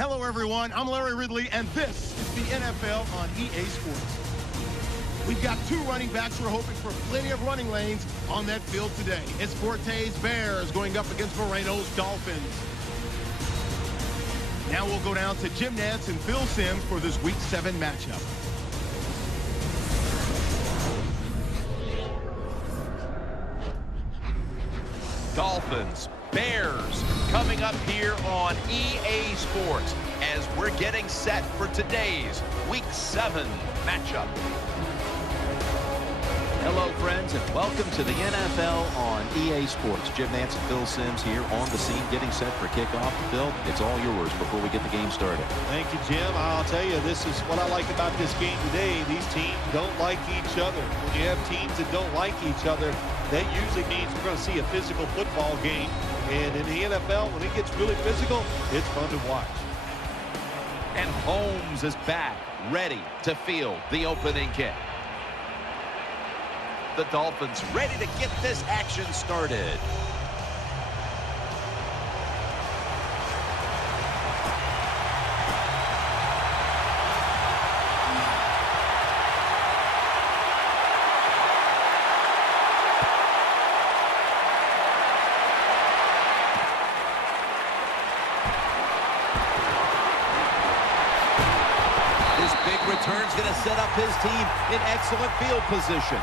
Hello, everyone. I'm Larry Ridley, and this is the NFL on EA Sports. We've got two running backs. We're hoping for plenty of running lanes on that field today. It's Forte's Bears going up against Moreno's Dolphins. Now we'll go down to Jim Nantz and Phil Simms for this Week 7 matchup. Dolphins, Bears, coming up here on EA Sports as we're getting set for today's Week 7 matchup. Hello, friends, and welcome to the NFL on EA Sports. Jim Nantz and Phil Simms here on the scene, getting set for kickoff. Phil, it's all yours before we get the game started. Thank you, Jim. I'll tell you, this is what I like about this game today. These teams don't like each other. When you have teams that don't like each other, that usually means we're going to see a physical football game. And in the NFL, when it gets really physical, it's fun to watch. And Holmes is back, ready to field the opening kick. The Dolphins ready to get this action started. This big return's going to set up his team in excellent field position.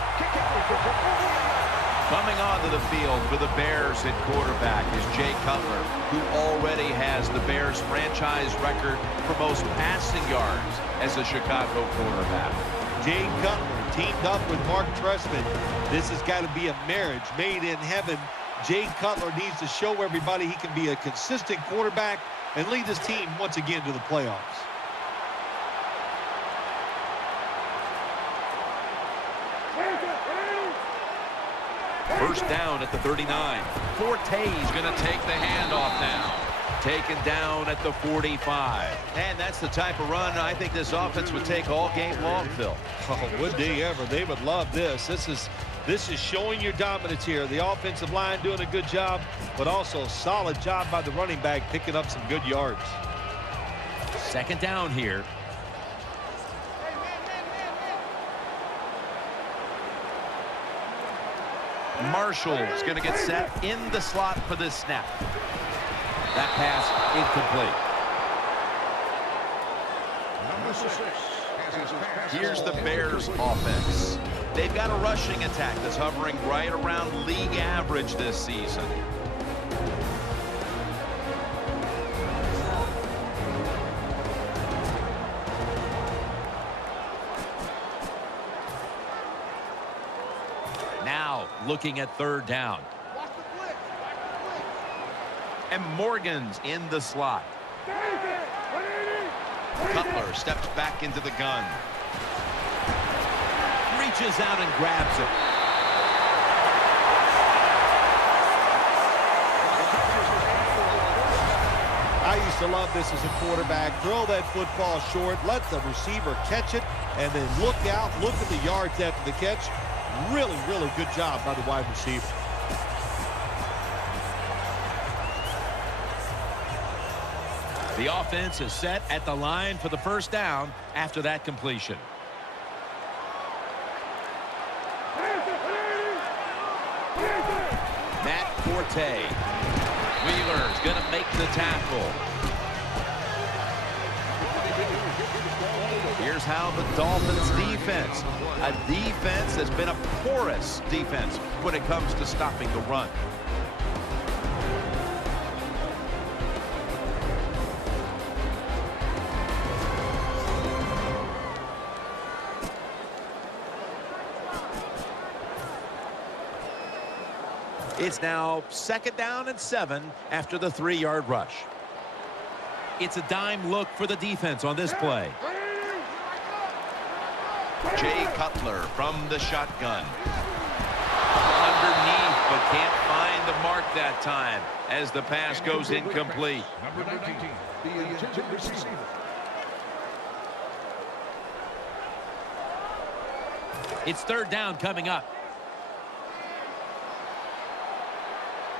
Coming onto the field for the Bears at quarterback is Jay Cutler, who already has the Bears franchise record for most passing yards as a Chicago quarterback. Jay Cutler teamed up with Mark Trestman. This has got to be a marriage made in heaven. Jay Cutler needs to show everybody he can be a consistent quarterback and lead his team once again to the playoffs. First down at the 39. Forte's going to take the handoff now. Taken down at the 45. And that's the type of run I think this offense would take all game long, Phil. Oh, would they ever? They would love this. This is showing your dominance here. The offensive line doing a good job, but also a solid job by the running back picking up some good yards. Second down here. Marshall's going to get set in the slot for this snap. That pass incomplete. Here's the Bears offense. They've got a rushing attack that's hovering right around league average this season. Now looking at third down. And Morgan's in the slot. Cutler steps back into the gun. Reaches out and grabs it. I used to love this as a quarterback. Throw that football short, let the receiver catch it, and then look out, look at the yards after the catch. Really, really good job by the wide receiver. The offense is set at the line for the first down after that completion. Matt Forte. Wheeler's going to make the tackle. Here's how the Dolphins defense, a defense that's been a porous defense when it comes to stopping the run. It's now second down and 7 after the 3-yard rush. It's a dime look for the defense on this play. Jay Cutler from the shotgun. Underneath, but can't find the mark that time as the pass goes incomplete. Number 19, the intended receiver. It's third down coming up.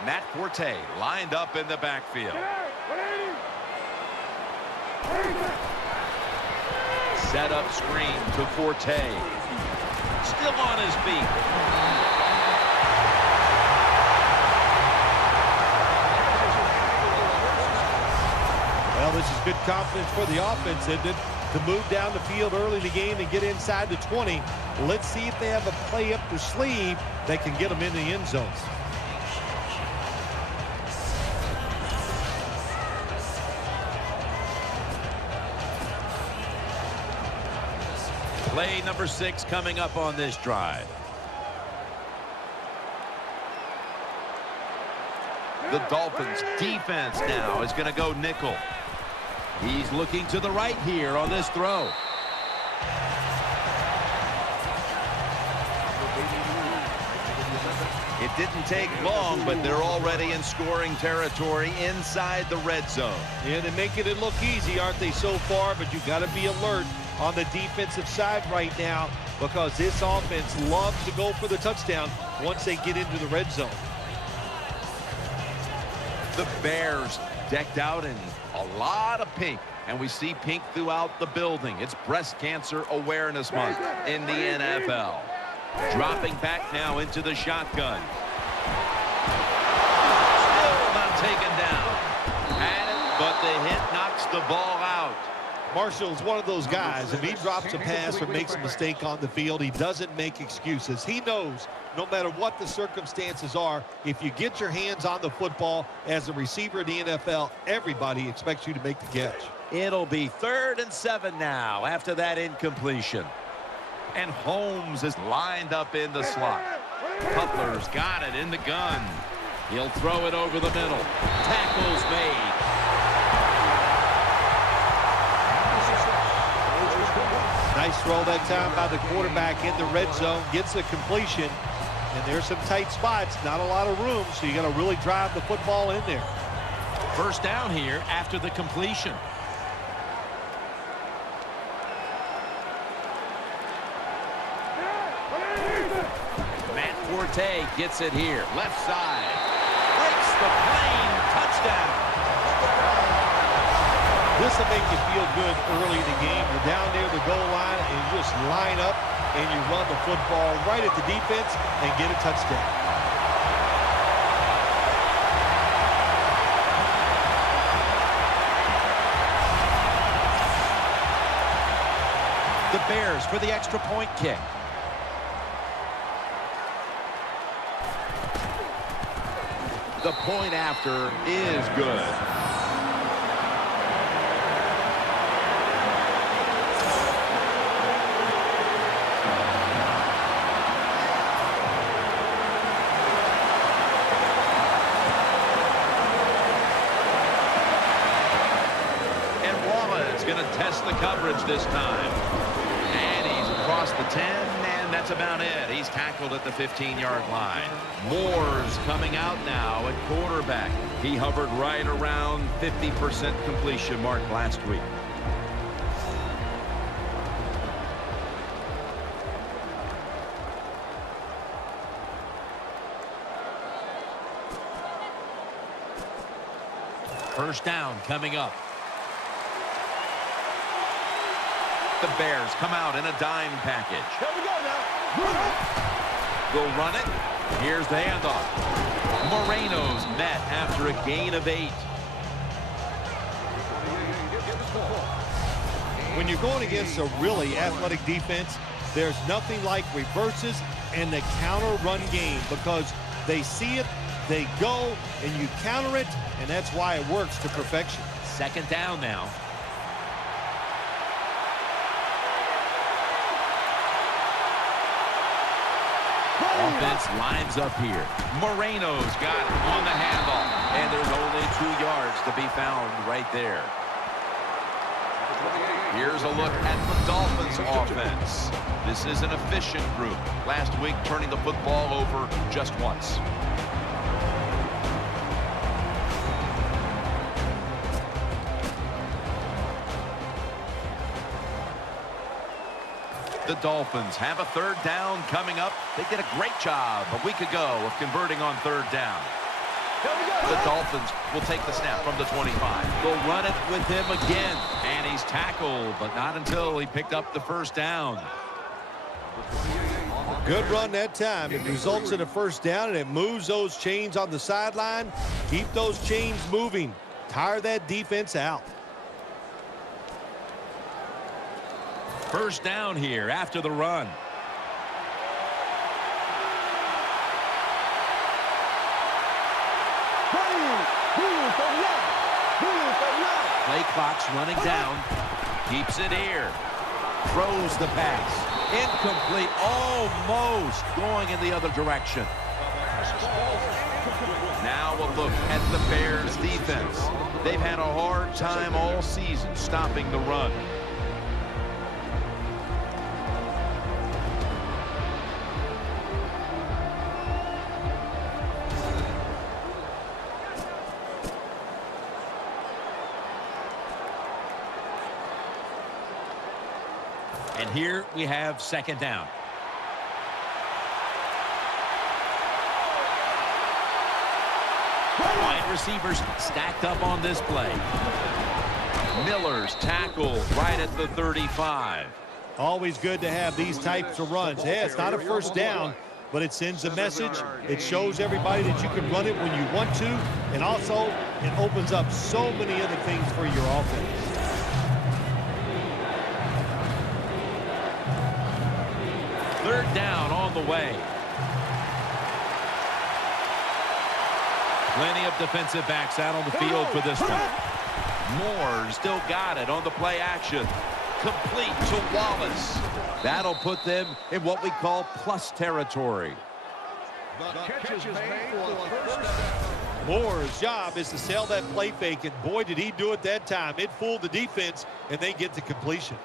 Matt Forte lined up in the backfield. Set up screen to Forte. Still on his feet. Well, this is good confidence for the offense, isn't it? To move down the field early in the game and get inside the 20. Let's see if they have a play up their sleeve that can get them in the end zones. Play number 6 coming up on this drive. The Dolphins defense now is going to go nickel. He's looking to the right here on this throw. It didn't take long, but they're already in scoring territory inside the red zone. Yeah, they're making it look easy, aren't they, so far? But you've got to be alert on the defensive side right now because this offense loves to go for the touchdown once they get into the red zone. The Bears decked out in a lot of pink, and we see pink throughout the building. It's Breast Cancer Awareness Month in the NFL. Dropping back now into the shotgun. Still not taken down. But the hit knocks the ball out. Marshall's one of those guys. If he drops a pass or makes a mistake on the field, he doesn't make excuses. He knows no matter what the circumstances are, if you get your hands on the football as a receiver in the NFL, everybody expects you to make the catch. It'll be 3rd and 7 now after that incompletion. And Holmes is lined up in the slot. Cutler's got it in the gun. He'll throw it over the middle. Tackle's made. Nice throw that time by the quarterback in the red zone. Gets a completion. And there's some tight spots. Not a lot of room, so you got to really drive the football in there. First down here after the completion. Forte gets it here. Left side. Breaks the plane. Touchdown. This will make you feel good early in the game. You're down near the goal line and you just line up and you run the football right at the defense and get a touchdown. The Bears for the extra point kick. The point after is good. And Wallace is going to test the coverage this time. And he's across the 10, and that's about it. He's tackled at the 15-yard line. Moore's coming out now at quarterback. He hovered right around 50% completion mark last week. First down coming up. The Bears come out in a dime package. Here we go now. They'll run it. Here's the handoff. Moreno's met after a gain of 8. When you're going against a really athletic defense, there's nothing like reverses and the counter run game because they see it, they go, and you counter it, and that's why it works to perfection. Second down now. Offense lines up here. Moreno's got it on the handoff. And there's only 2 yards to be found right there. Here's a look at the Dolphins offense. This is an efficient group. Last week turning the football over just once. The Dolphins have a 3rd down coming up. They did a great job a week ago of converting on 3rd down. The Dolphins will take the snap from the 25. They'll run it with him again. And he's tackled, but not until he picked up the first down. Good run that time. It results in a first down, and it moves those chains on the sideline. Keep those chains moving. Tire that defense out. First down here after the run. Play clock's running down. Keeps it here. Throws the pass. Incomplete. Almost going in the other direction. Now a look at the Bears defense. They've had a hard time all season stopping the run. And here we have second down. Wide receivers stacked up on this play. Miller's tackle right at the 35. Always good to have these types of runs. Yeah, it's not a first down, but it sends a message. It shows everybody that you can run it when you want to, and also it opens up so many other things for your offense. Third down on the way. Plenty of defensive backs out on the field for this one. Moore still got it on the play action. Complete to Wallace. That'll put them in what we call plus territory. Moore's job is to sell that play fake, and boy, did he do it that time. It fooled the defense, and they get the completion.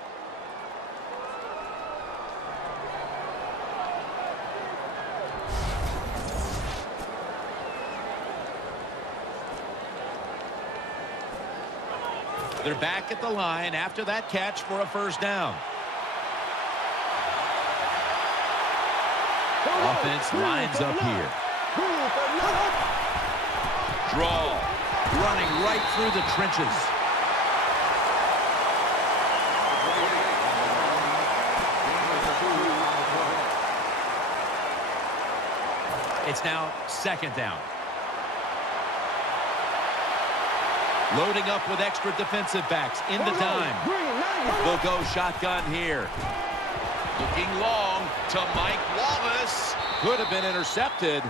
They're back at the line after that catch for a first down. Offense lines up here. Draw. Running right through the trenches. It's now second down. Loading up with extra defensive backs in the dime. They'll go shotgun here. Looking long to Mike Wallace. Could have been intercepted.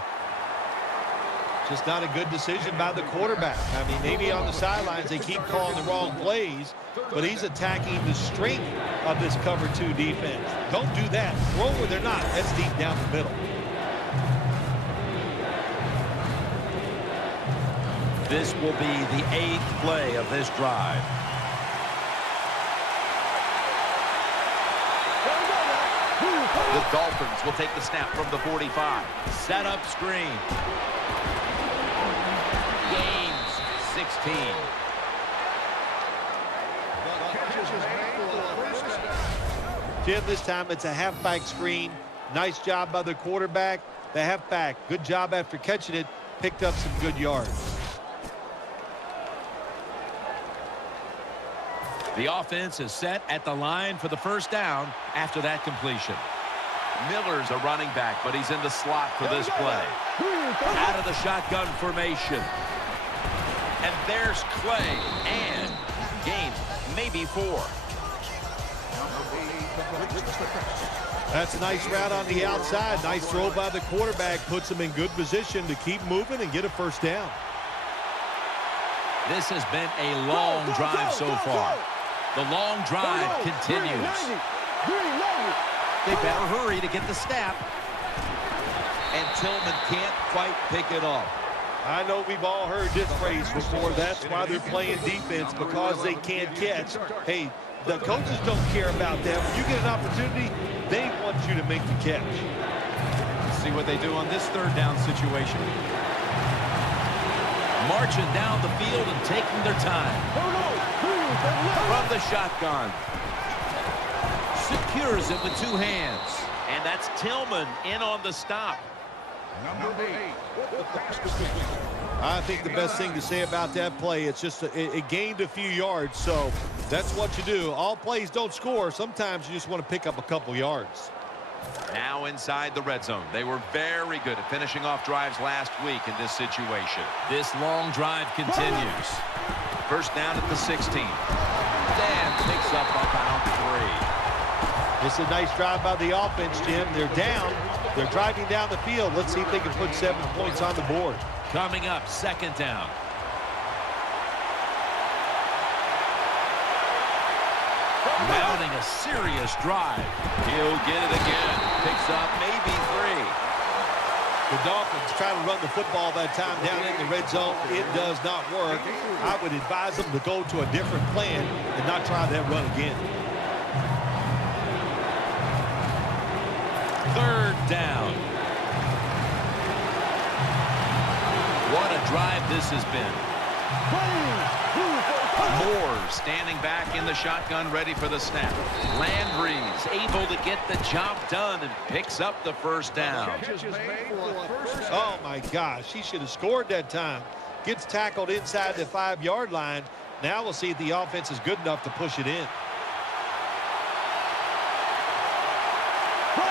Just not a good decision by the quarterback. I mean, maybe on the sidelines they keep calling the wrong plays, but he's attacking the strength of this cover 2 defense. Don't do that. Throw where they're not. That's deep down the middle. This will be the 8th play of this drive. The Dolphins will take the snap from the 45. Set up screen. Gains 16. Jim, this time it's a halfback screen. Nice job by the quarterback. The halfback, good job after catching it. Picked up some good yards. The offense is set at the line for the first down after that completion. Miller's a running back, but he's in the slot for this play. Out of the shotgun formation. And there's Clay, and gains maybe 4. That's a nice route on the outside. Nice throw by the quarterback. Puts him in good position to keep moving and get a first down. This has been a long drive so far. The long drive continues. They better hurry to get the snap. And Tillman can't quite pick it up. I know we've all heard this phrase before. That's why they're playing defense, because they can't catch. Hey, the coaches don't care about that. When you get an opportunity, they want you to make the catch. Let's see what they do on this third down situation. Marching down the field and taking their time. From the shotgun. Secures it with 2 hands. And that's Tillman in on the stop. Number 8. The pass completion. I think the best thing to say about that play, it's just it gained a few yards, so that's what you do. All plays don't score. Sometimes you just want to pick up a couple yards. Now inside the red zone. They were very good at finishing off drives last week in this situation. This long drive continues. First down at the 16. Dan picks up about 3. It's a nice drive by the offense, Jim. They're down. They're driving down the field. Let's see if they can put 7 points on the board. Coming up, second down. Mounting a serious drive. He'll get it again. Picks up maybe 3. The Dolphins try to run the football that time down in the red zone. It does not work. I would advise them to go to a different plan and not try that run again. Third down. What a drive this has been. Moore standing back in the shotgun, ready for the snap. Landry's able to get the job done and picks up the first down. Oh, my gosh. He should have scored that time. Gets tackled inside the 5-yard line. Now we'll see if the offense is good enough to push it in.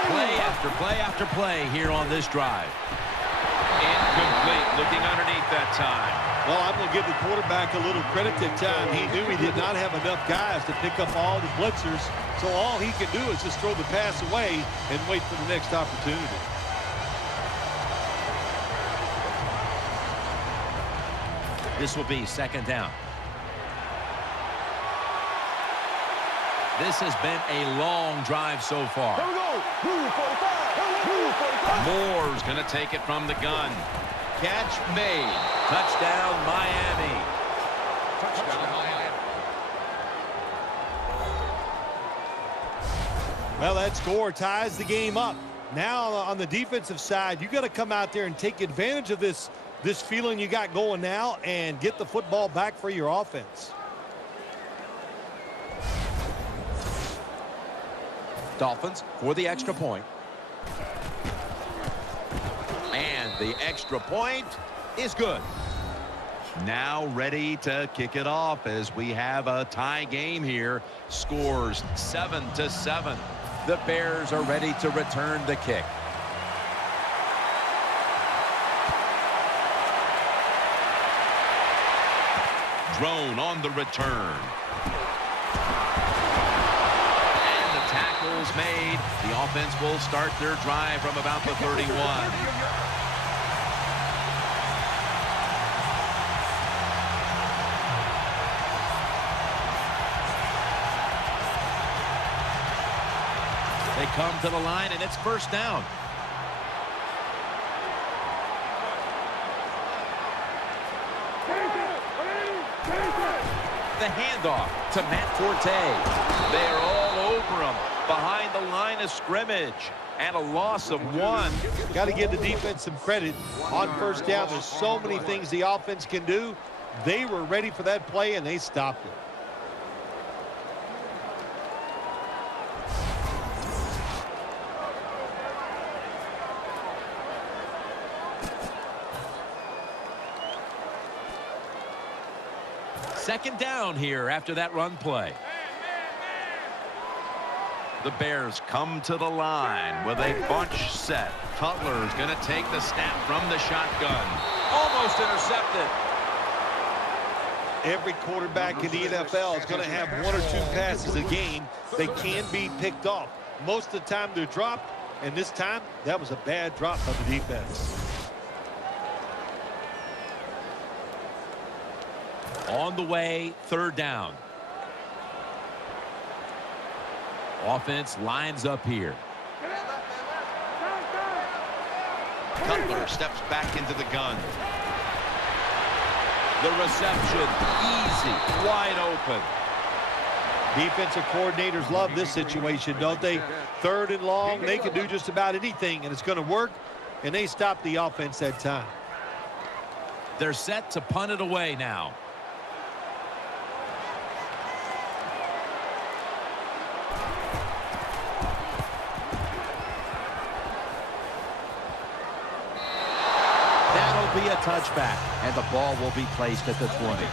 Play after play after play here on this drive. Incomplete, looking underneath that time. Well, I'm going to give the quarterback a little credit that time. He knew he did not have enough guys to pick up all the blitzers, so all he could do is just throw the pass away and wait for the next opportunity. This will be second down. This has been a long drive so far. Here we go. Move 45. Move 45. Moore's going to take it from the gun. Catch made. Touchdown, Miami. Touchdown, Miami. Well, that score ties the game up. Now on the defensive side, you got to come out there and take advantage of this feeling you got going now and get the football back for your offense. Dolphins for the extra point. And the extra point is good. Now ready to kick it off as we have a tie game here. Scores 7-7. The Bears are ready to return the kick. Drone on the return. Tackles made. The offense will start their drive from about the 31. They come to the line, and it's first down. The handoff to Matt Forte. They're all over him behind the line of scrimmage, and a loss of 1. Got to give the defense some credit on first down. There's so many things the offense can do. They were ready for that play, and they stopped it. Second down here after that run play. The Bears come to the line with a bunch set. Cutler's going to take the snap from the shotgun. Almost intercepted. Every quarterback in the NFL is going to have 1 or 2 passes a game. They can be picked off. Most of the time they're dropped, and this time that was a bad drop by the defense. On the way, third down. Offense lines up here. Cutler steps back into the gun. The reception, easy, wide open. Defensive coordinators love this situation, don't they? Third and long, they can do just about anything, and it's going to work, and they stop the offense that time. They're set to punt it away now. That'll be a touchback, and the ball will be placed at the 20.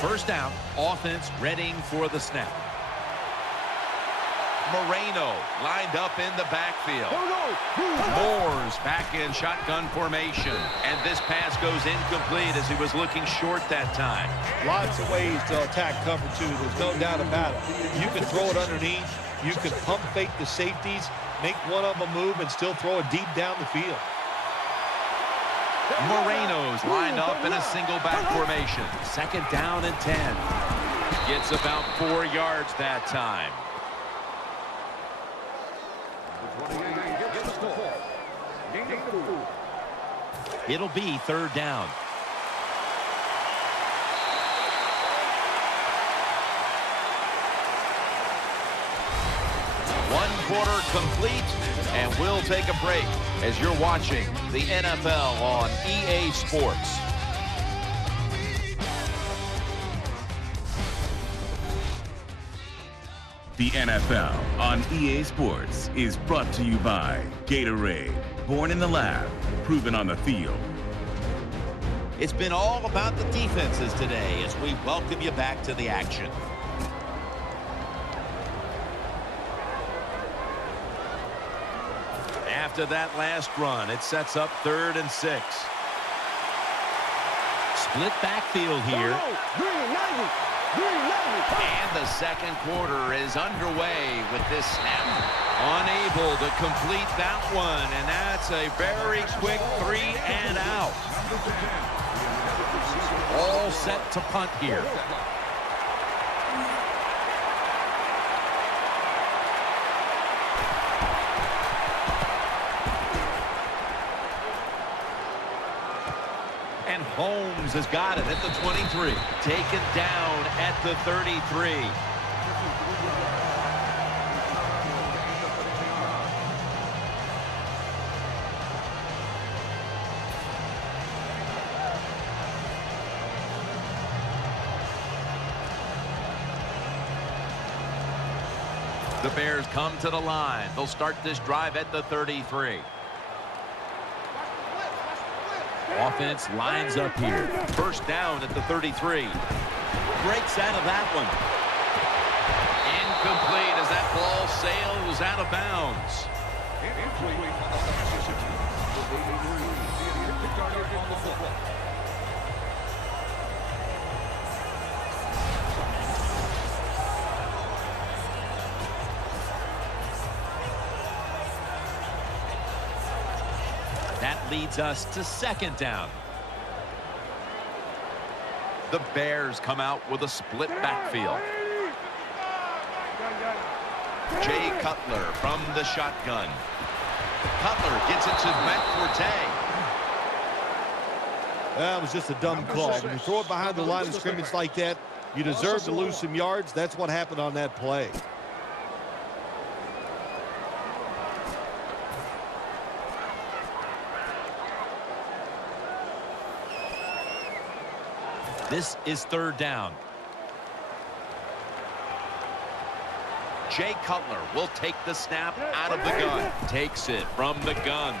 First down, offense readying for the snap. Moreno lined up in the backfield. Moore's back in shotgun formation. And this pass goes incomplete as he was looking short that time. Lots of ways to attack cover two. There's no doubt about it. You can throw it underneath. You can pump fake the safeties, make one of them move, and still throw it deep down the field. Moreno's lined up in a single back formation. Second down and 10. Gets about 4 yards that time. It'll be third down. One quarter complete, and we'll take a break as you're watching the NFL on EA Sports. The NFL on EA Sports is brought to you by Gatorade. Born in the lab, proven on the field. It's been all about the defenses today as we welcome you back to the action. After that last run, it sets up 3rd and 6. Split backfield here. And the second quarter is underway with this snap. Unable to complete that one, and that's a very quick 3 and out. All set to punt here. And Holmes has got it at the 23. Taken down at the 33. The Bears come to the line. They'll start this drive at the 33. Offense lines up here. First down at the 33. Breaks out of that one. Incomplete as that ball sails out of bounds. That leads us to second down. The Bears come out with a split backfield. Jay Cutler from the shotgun. Cutler gets it to Matt Forte. That was just a dumb call. When you throw it behind the line of scrimmage like that, you deserve to lose some yards. That's what happened on that play. This is third down. Jay Cutler will take the snap out of the gun. Takes it from the gun.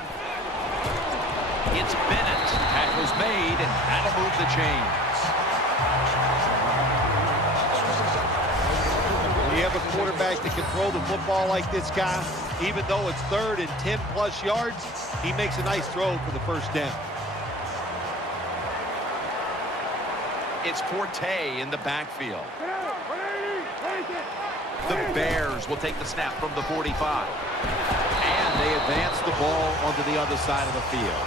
It's Bennett. Tackle's made, and that'll move the chains. When you have a quarterback that can throw the football like this guy, even though it's 3rd and 10+ yards, he makes a nice throw for the first down. It's Forte in the backfield. The Bears will take the snap from the 45. And they advance the ball onto the other side of the field.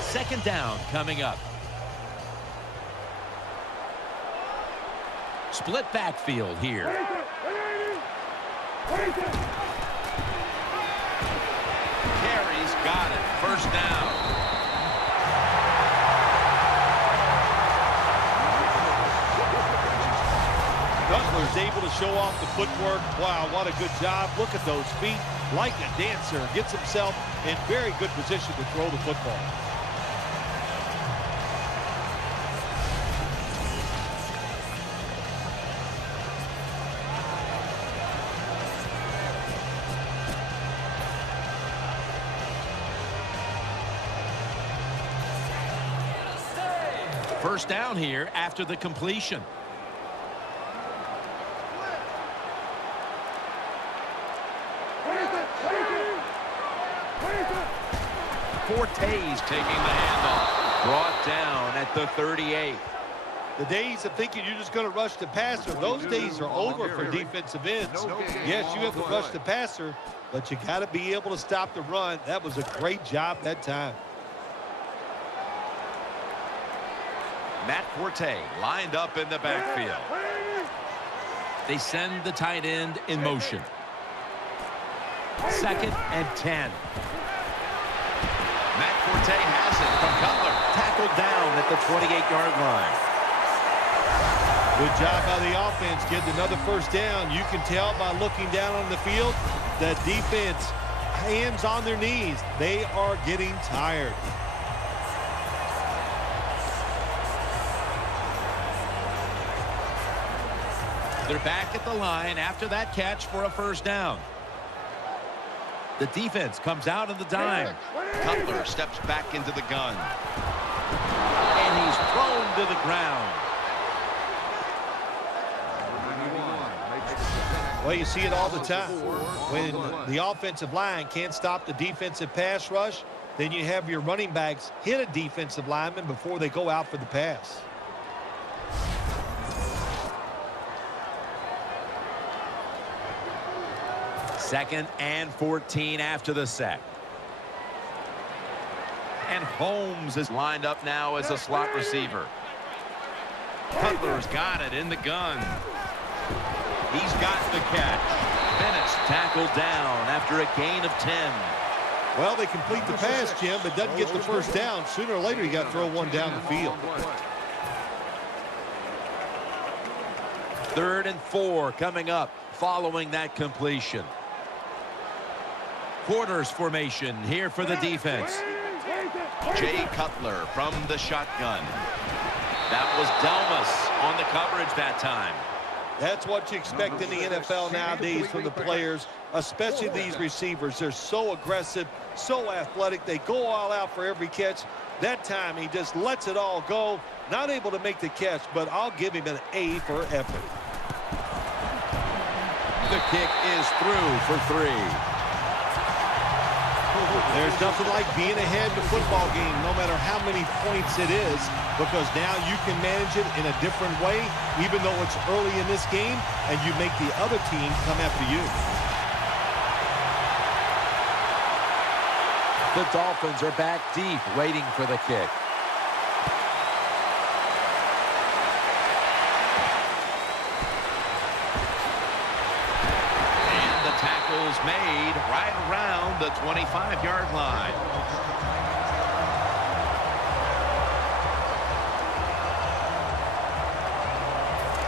Second down coming up. Split backfield here. Carey's got it. First down. Cutler is able to show off the footwork. Wow, what a good job. Look at those feet. Like a dancer. Gets himself in very good position to throw the football. First down here after the completion. Forte's taking the handoff. Brought down at the 38. The days of thinking you're just going to rush the passer, those days are over for defensive ends. Yes, you have to rush the passer, but you got to be able to stop the run. That was a great job that time. Matt Forte lined up in the backfield. They send the tight end in motion. 2nd and 10. Matt Forte has it from Cutler. Tackled down at the 28-yard line. Good job by the offense getting another first down. You can tell by looking down on the field that defense, hands on their knees. They are getting tired. They're back at the line after that catch for a first down. The defense comes out of the dime. Cutler steps back into the gun. And he's thrown to the ground. Well, you see it all the time. When the offensive line can't stop the defensive pass rush, then you have your running backs hit a defensive lineman before they go out for the pass. Second and 14 after the sack. And Holmes is lined up now as a slot receiver. Cutler's got it in the gun. He's got the catch. Bennett's tackled down after a gain of 10. Well, they complete the pass, Jim, but doesn't get the first down. Sooner or later, you got to throw one down the field. 3rd and 4 coming up following that completion. Quarters formation here for the defense. Jay Cutler from the shotgun. That was Delmas on the coverage that time. That's what you expect in the NFL nowadays from the players, especially these receivers. They're so aggressive, so athletic. They go all out for every catch. That time, he just lets it all go. Not able to make the catch, but I'll give him an A for effort. The kick is through for 3. There's nothing like being ahead in the football game, no matter how many points it is, because now you can manage it in a different way, even though it's early in this game, and you make the other team come after you. The Dolphins are back deep, waiting for the kick. Made right around the 25-yard line.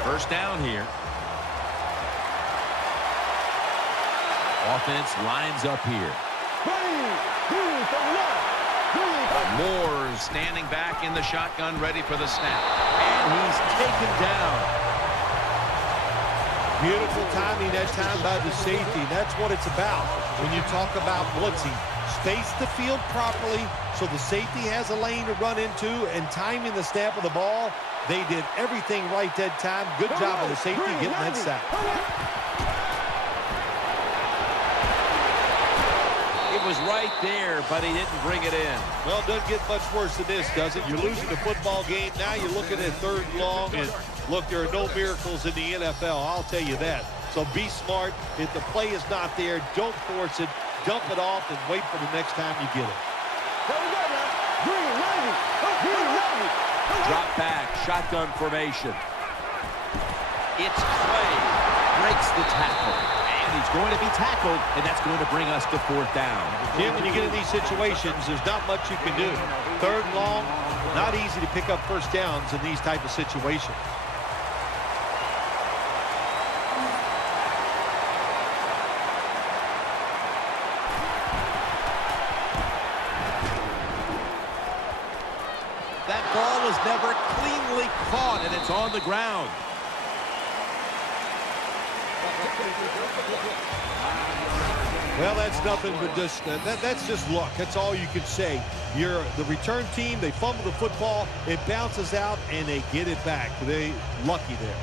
First down here. Offense lines up here. Moore standing back in the shotgun, ready for the snap. And he's taken down. Beautiful timing that time by the safety. That's what it's about when you talk about blitzing. Space the field properly so the safety has a lane to run into, and timing the snap of the ball. They did everything right that time. Good job of the safety getting that sack. It was right there, but he didn't bring it in. Well, it doesn't get much worse than this, does it? You're losing the football game. Now you're looking at 3rd and long, and look, there are no miracles in the NFL. I'll tell you that. So be smart. If the play is not there, don't force it. Dump it off and wait for the next time you get it. Drop back, shotgun formation. It's Clay. Breaks the tackle. And he's going to be tackled, and that's going to bring us to 4th down. Jim, when you get in these situations, there's not much you can do. 3rd and long, not easy to pick up first downs in these type of situations. never cleanly caught, and it's on the ground. Well, that's nothing but just that's just luck. That's all you can say. You're the return team. They fumble the football. It bounces out, and they get it back. They lucky there.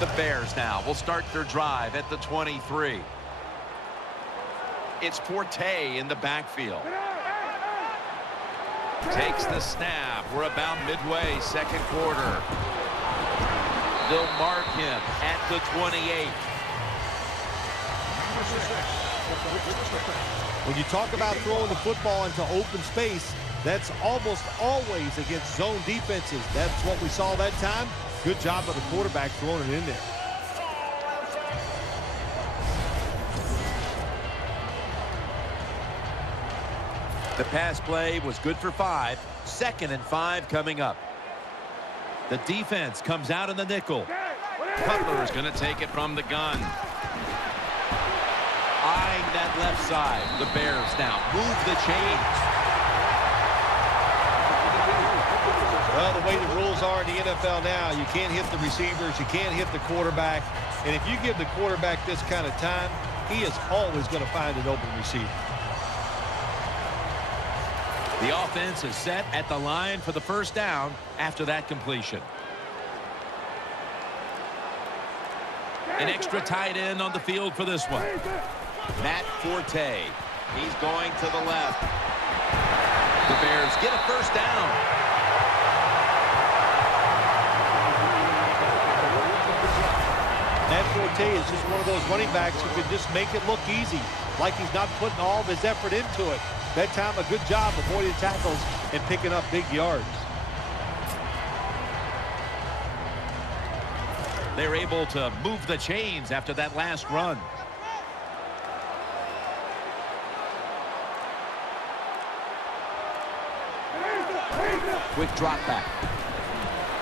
The Bears now will start their drive at the 23. It's Forte in the backfield. Takes the snap. We're about midway, second quarter. They'll mark him at the 28. When you talk about throwing the football into open space, that's almost always against zone defenses. That's what we saw that time. Good job of the quarterback throwing it in there. The pass play was good for 5. 2nd and 5 coming up. The defense comes out in the nickel. Cutler is going to take it from the gun. Eyeing that left side. The Bears now move the chains. Well, the way the rules are in the NFL now, you can't hit the receivers, you can't hit the quarterback. And if you give the quarterback this kind of time, he is always going to find an open receiver. The offense is set at the line for the first down after that completion. An extra tight end on the field for this one. Matt Forte. He's going to the left. The Bears get a first down. Matt Forte is just one of those running backs who can just make it look easy, like he's not putting all of his effort into it. That time, a good job avoiding tackles and picking up big yards. They're able to move the chains after that last run. Quick drop back.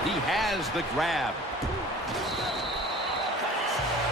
He has the grab.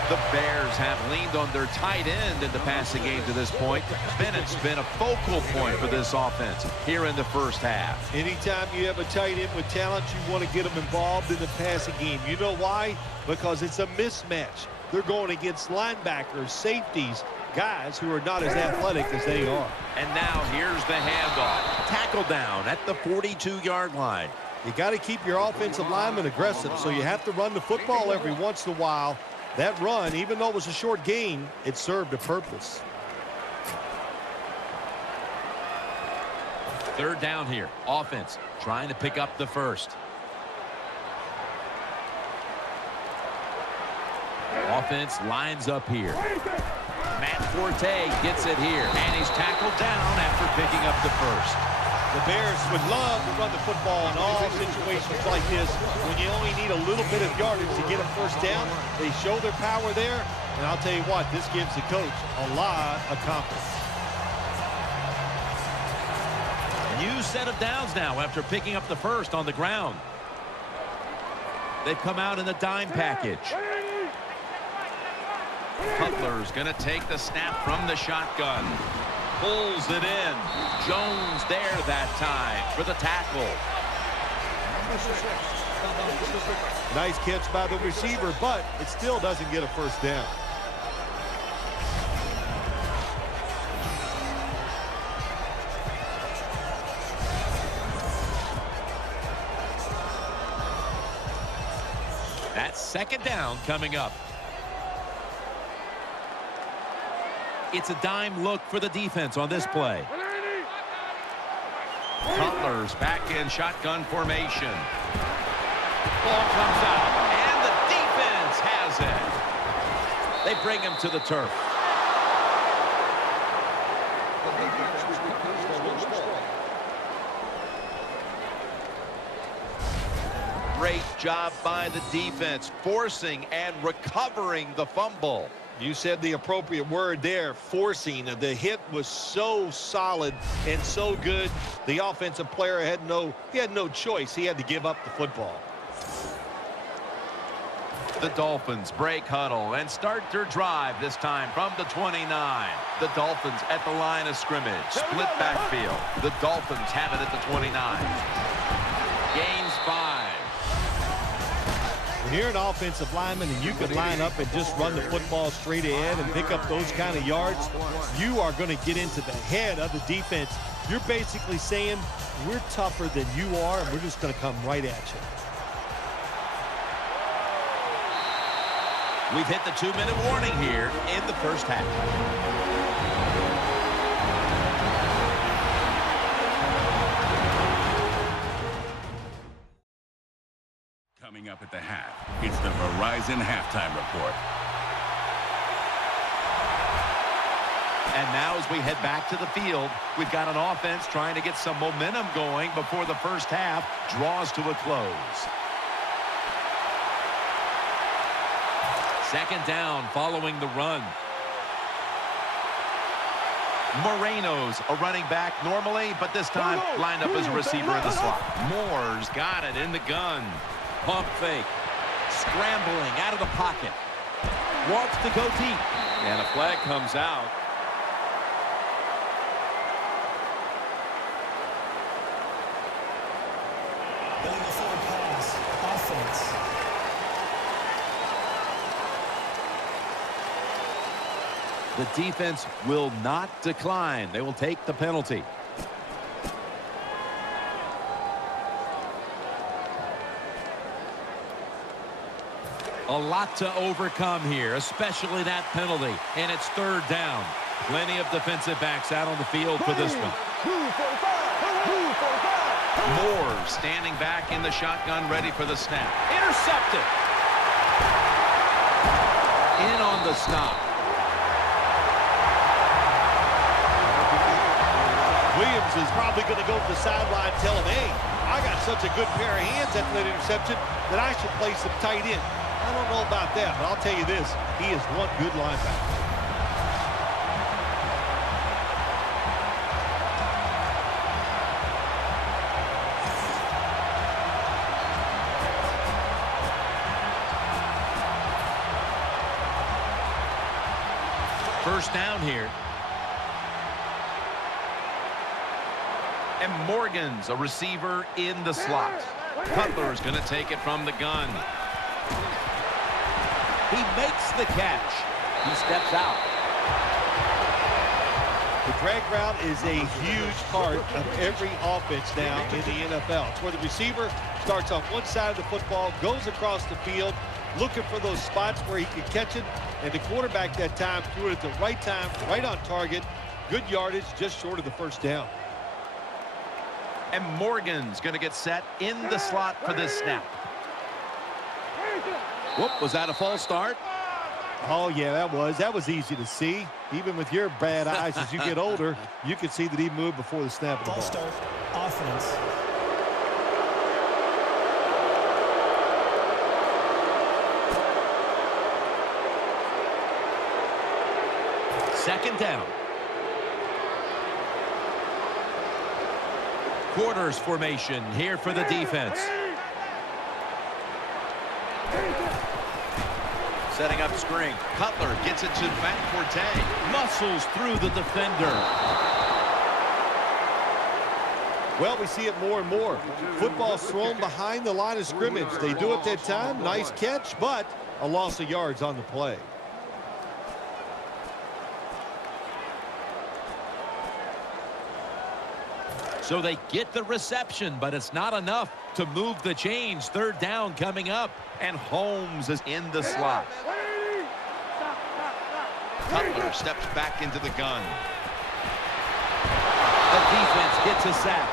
The Bears have leaned on their tight end in the passing game to this point. Bennett's been a focal point for this offense here in the first half. Anytime you have a tight end with talent, you want to get them involved in the passing game. You know why? Because it's a mismatch. They're going against linebackers, safeties, guys who are not as athletic as they are. And now here's the handoff. Tackle down at the 42-yard line. You got to keep your offensive linemen aggressive, so you have to run the football every once in a while. That run, even though it was a short gain, it served a purpose. Third down here. Offense trying to pick up the first. Offense lines up here. Matt Forte gets it here, and he's tackled down after picking up the first. The Bears would love to run the football in all situations like this. When you only need a little bit of yardage to get a first down, they show their power there. And I'll tell you what, this gives the coach a lot of confidence. New set of downs now after picking up the first on the ground. They've come out in the dime package. Cutler's going to take the snap from the shotgun. Pulls it in. Jones there that time for the tackle. Nice catch by the receiver, but it still doesn't get a first down. That's second down coming up. It's a dime look for the defense on this play. Cutler's back in shotgun formation. Ball comes out, and the defense has it. They bring him to the turf. Great job by the defense, forcing and recovering the fumble. You said the appropriate word there, forcing. The hit was so solid and so good. The offensive player had no choice. He had to give up the football. The Dolphins break huddle and start their drive, this time from the 29. The Dolphins at the line of scrimmage. Split backfield. The Dolphins have it at the 29. Gains 5. When you're an offensive lineman and you can line up and just run the football straight ahead and pick up those kind of yards, you are going to get into the head of the defense. You're basically saying, we're tougher than you are, and we're just going to come right at you. We've hit the 2-minute warning here in the first half. Coming up at the half, it's the Verizon Halftime Report. And now as we head back to the field, we've got an offense trying to get some momentum going before the first half draws to a close. Second down following the run. Moreno's a running back normally, but this time lined up as a receiver in the slot. Moore's got it in the gun. Pump fake. Scrambling out of the pocket. Wants to go deep. And a flag comes out. Illegal forward pass. Offense. The defense will not decline. They will take the penalty. A lot to overcome here, especially that penalty. And it's third down. Plenty of defensive backs out on the field for this one. Moore standing back in the shotgun, ready for the snap. Intercepted. In on the stop. Williams is probably going to go to the sideline and tell him, hey, I got such a good pair of hands after that interception that I should play some tight end. I don't know about that, but I'll tell you this, he is one good linebacker. First down here. And Morgan's a receiver in the slot. Cutler's going to take it from the gun. He makes the catch. He steps out. The drag route is a huge part of every offense now in the NFL. It's where the receiver starts on one side of the football, goes across the field, looking for those spots where he can catch it, and the quarterback that time threw it at the right time, right on target. Good yardage, just short of the first down. And Morgan's going to get set in the slot for this snap. Whoop, was that a false start? Oh, yeah, that was easy to see. Even with your bad eyes as you get older, you can see that he moved before the snap of the ball. False start. Offense. Second down. Quarters formation here for the defense. Setting up screen. Cutler gets it to Van Forte. Muscles through the defender. Well, we see it more and more. Football's thrown behind the line of scrimmage. They do it that time. Nice catch, but a loss of yards on the play. So they get the reception, but it's not enough to move the chains. Third down coming up, and Holmes is in the slot. Cutler steps back into the gun. The defense gets a sack.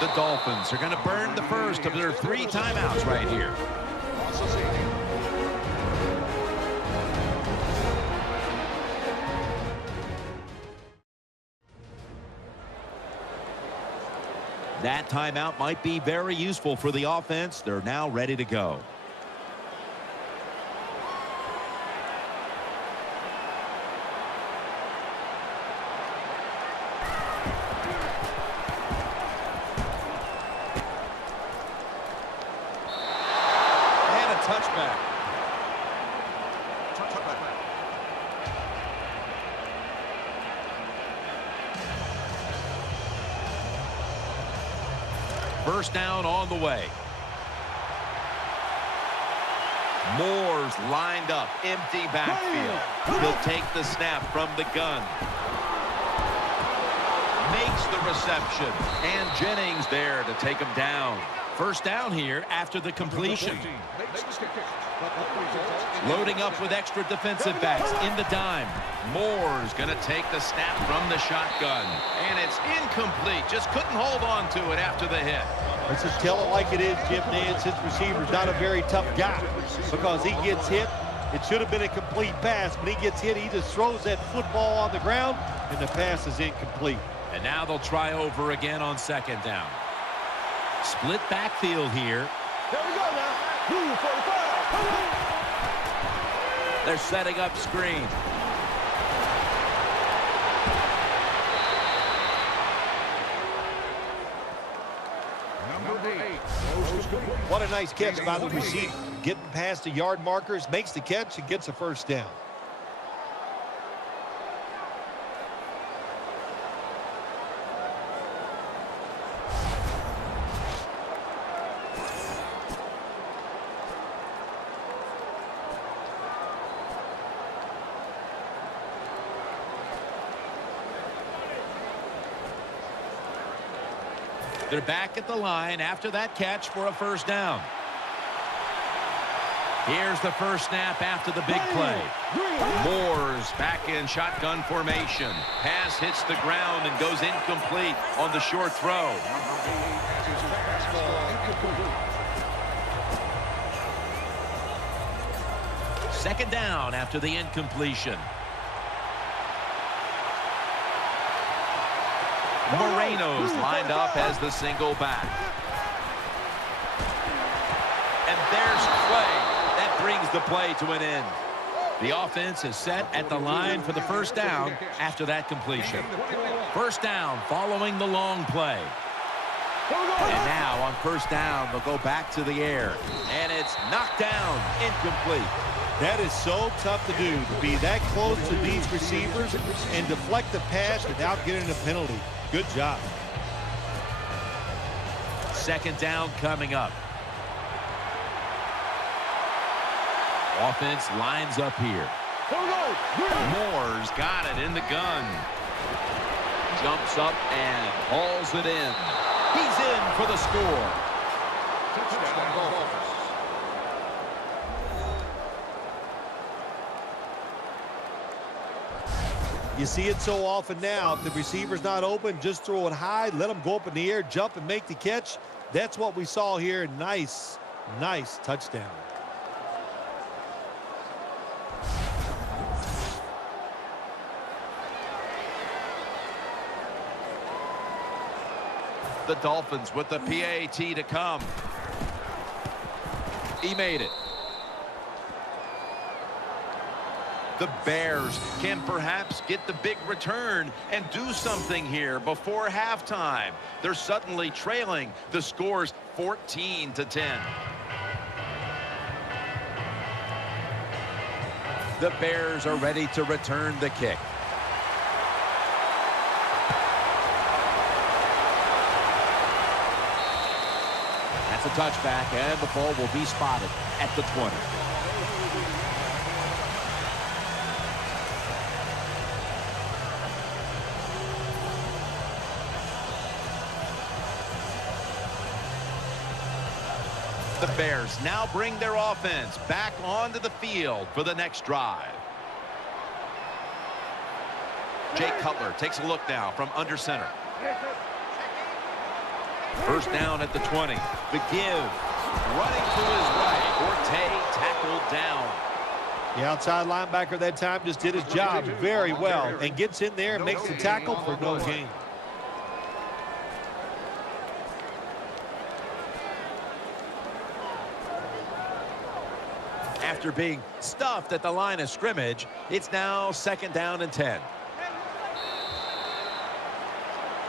The Dolphins are going to burn the first of their 3 timeouts right here. That timeout might be very useful for the offense. They're now ready to go. First down on the way. Moore's lined up, empty backfield. He'll take the snap from the gun. Makes the reception. And Jennings there to take him down. First down here after the completion. Loading up with extra defensive backs in the dime. Moore's going to take the snap from the shotgun. And it's incomplete. Just couldn't hold on to it after the hit. Let's just tell it like it is, Jim Nance. His receiver's not a very tough guy because he gets hit. It should have been a complete pass. When he gets hit, he just throws that football on the ground, and the pass is incomplete. And now they'll try over again on second down. Split backfield here. There we go now. 45. They're setting up screen. Number 8. What a nice catch by the receiver. Getting past the yard markers, makes the catch, and gets a first down. They're back at the line after that catch for a first down. Here's the first snap after the big play. Moore's back in shotgun formation. Pass hits the ground and goes incomplete on the short throw. Second down after the incompletion. Moreno's lined up as the single back. And there's Clay. That brings the play to an end. The offense is set at the line for the first down after that completion. First down following the long play. And now on first down, they'll go back to the air. And it's knocked down, incomplete. That is so tough to do, to be that close to these receivers and deflect the pass without getting a penalty. Good job. Second down coming up. Offense lines up here. Moore's got it in the gun. Jumps up and hauls it in. He's in for the score. Touchdown Dolphins. You see it so often now. If the receiver's not open, just throw it high, let him go up in the air, jump and make the catch. That's what we saw here. Nice, nice touchdown. The Dolphins with the PAT to come. He made it. The Bears can perhaps get the big return and do something here before halftime. They're suddenly trailing. The score's 14-10. The Bears are ready to return the kick. That's a touchback, and the ball will be spotted at the 20. The Bears now bring their offense back onto the field for the next drive. Jay Cutler takes a look now from under center. First down at the 20. The give. Running to his right. Orte tackled down. The outside linebacker that time just did his job very well and gets in there and makes the tackle for no gain. After being stuffed at the line of scrimmage, it's now second down and 10.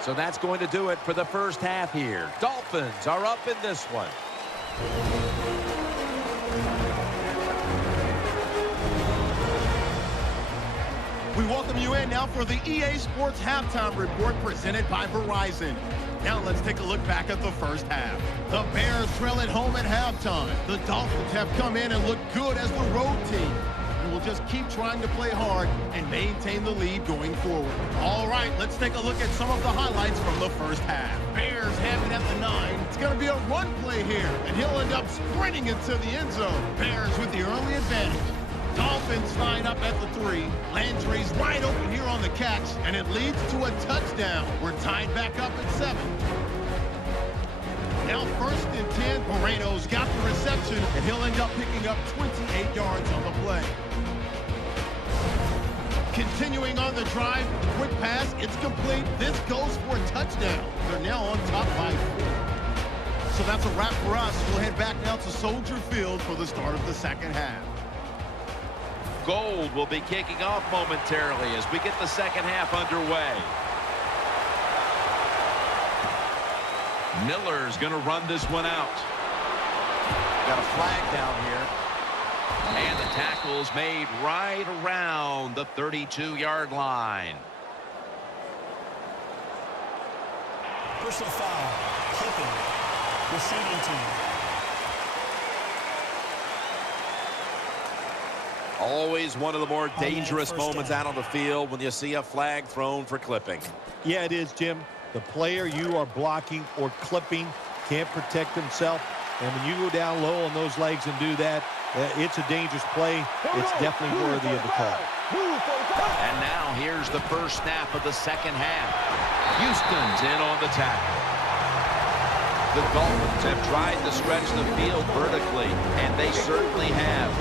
So that's going to do it for the first half here. Dolphins are up in this one. We welcome you in now for the EA Sports Halftime Report presented by Verizon. Now let's take a look back at the first half. The Bears trail at home at halftime. The Dolphins have come in and looked good as the road team. And we'll just keep trying to play hard and maintain the lead going forward. All right, let's take a look at some of the highlights from the first half. Bears have it at the 9. It's going to be a run play here, and he'll end up sprinting into the end zone. Bears with the early advantage. Dolphins line up at the 3. Landry's wide open here on the catch, and it leads to a touchdown. We're tied back up at 7. Now 1st and 10. Moreno's got the reception, and he'll end up picking up 28 yards on the play. Continuing on the drive, quick pass, it's complete. This goes for a touchdown. They're now on top by 4. So that's a wrap for us. We'll head back now to Soldier Field for the start of the second half. Gold will be kicking off momentarily as we get the second half underway. Miller's going to run this one out. Got a flag down here. And the tackle's made right around the 32-yard line. Personal foul. Clipping. Receiving team. Always one of the more dangerous moments out on the field when you see a flag thrown for clipping. Yeah, it is, Jim. The player you are blocking or clipping can't protect himself. And when you go down low on those legs and do that, it's a dangerous play. It's definitely worthy of the call. And now here's the first snap of the second half. Houston's in on the tackle. The Dolphins have tried to stretch the field vertically, and they certainly have.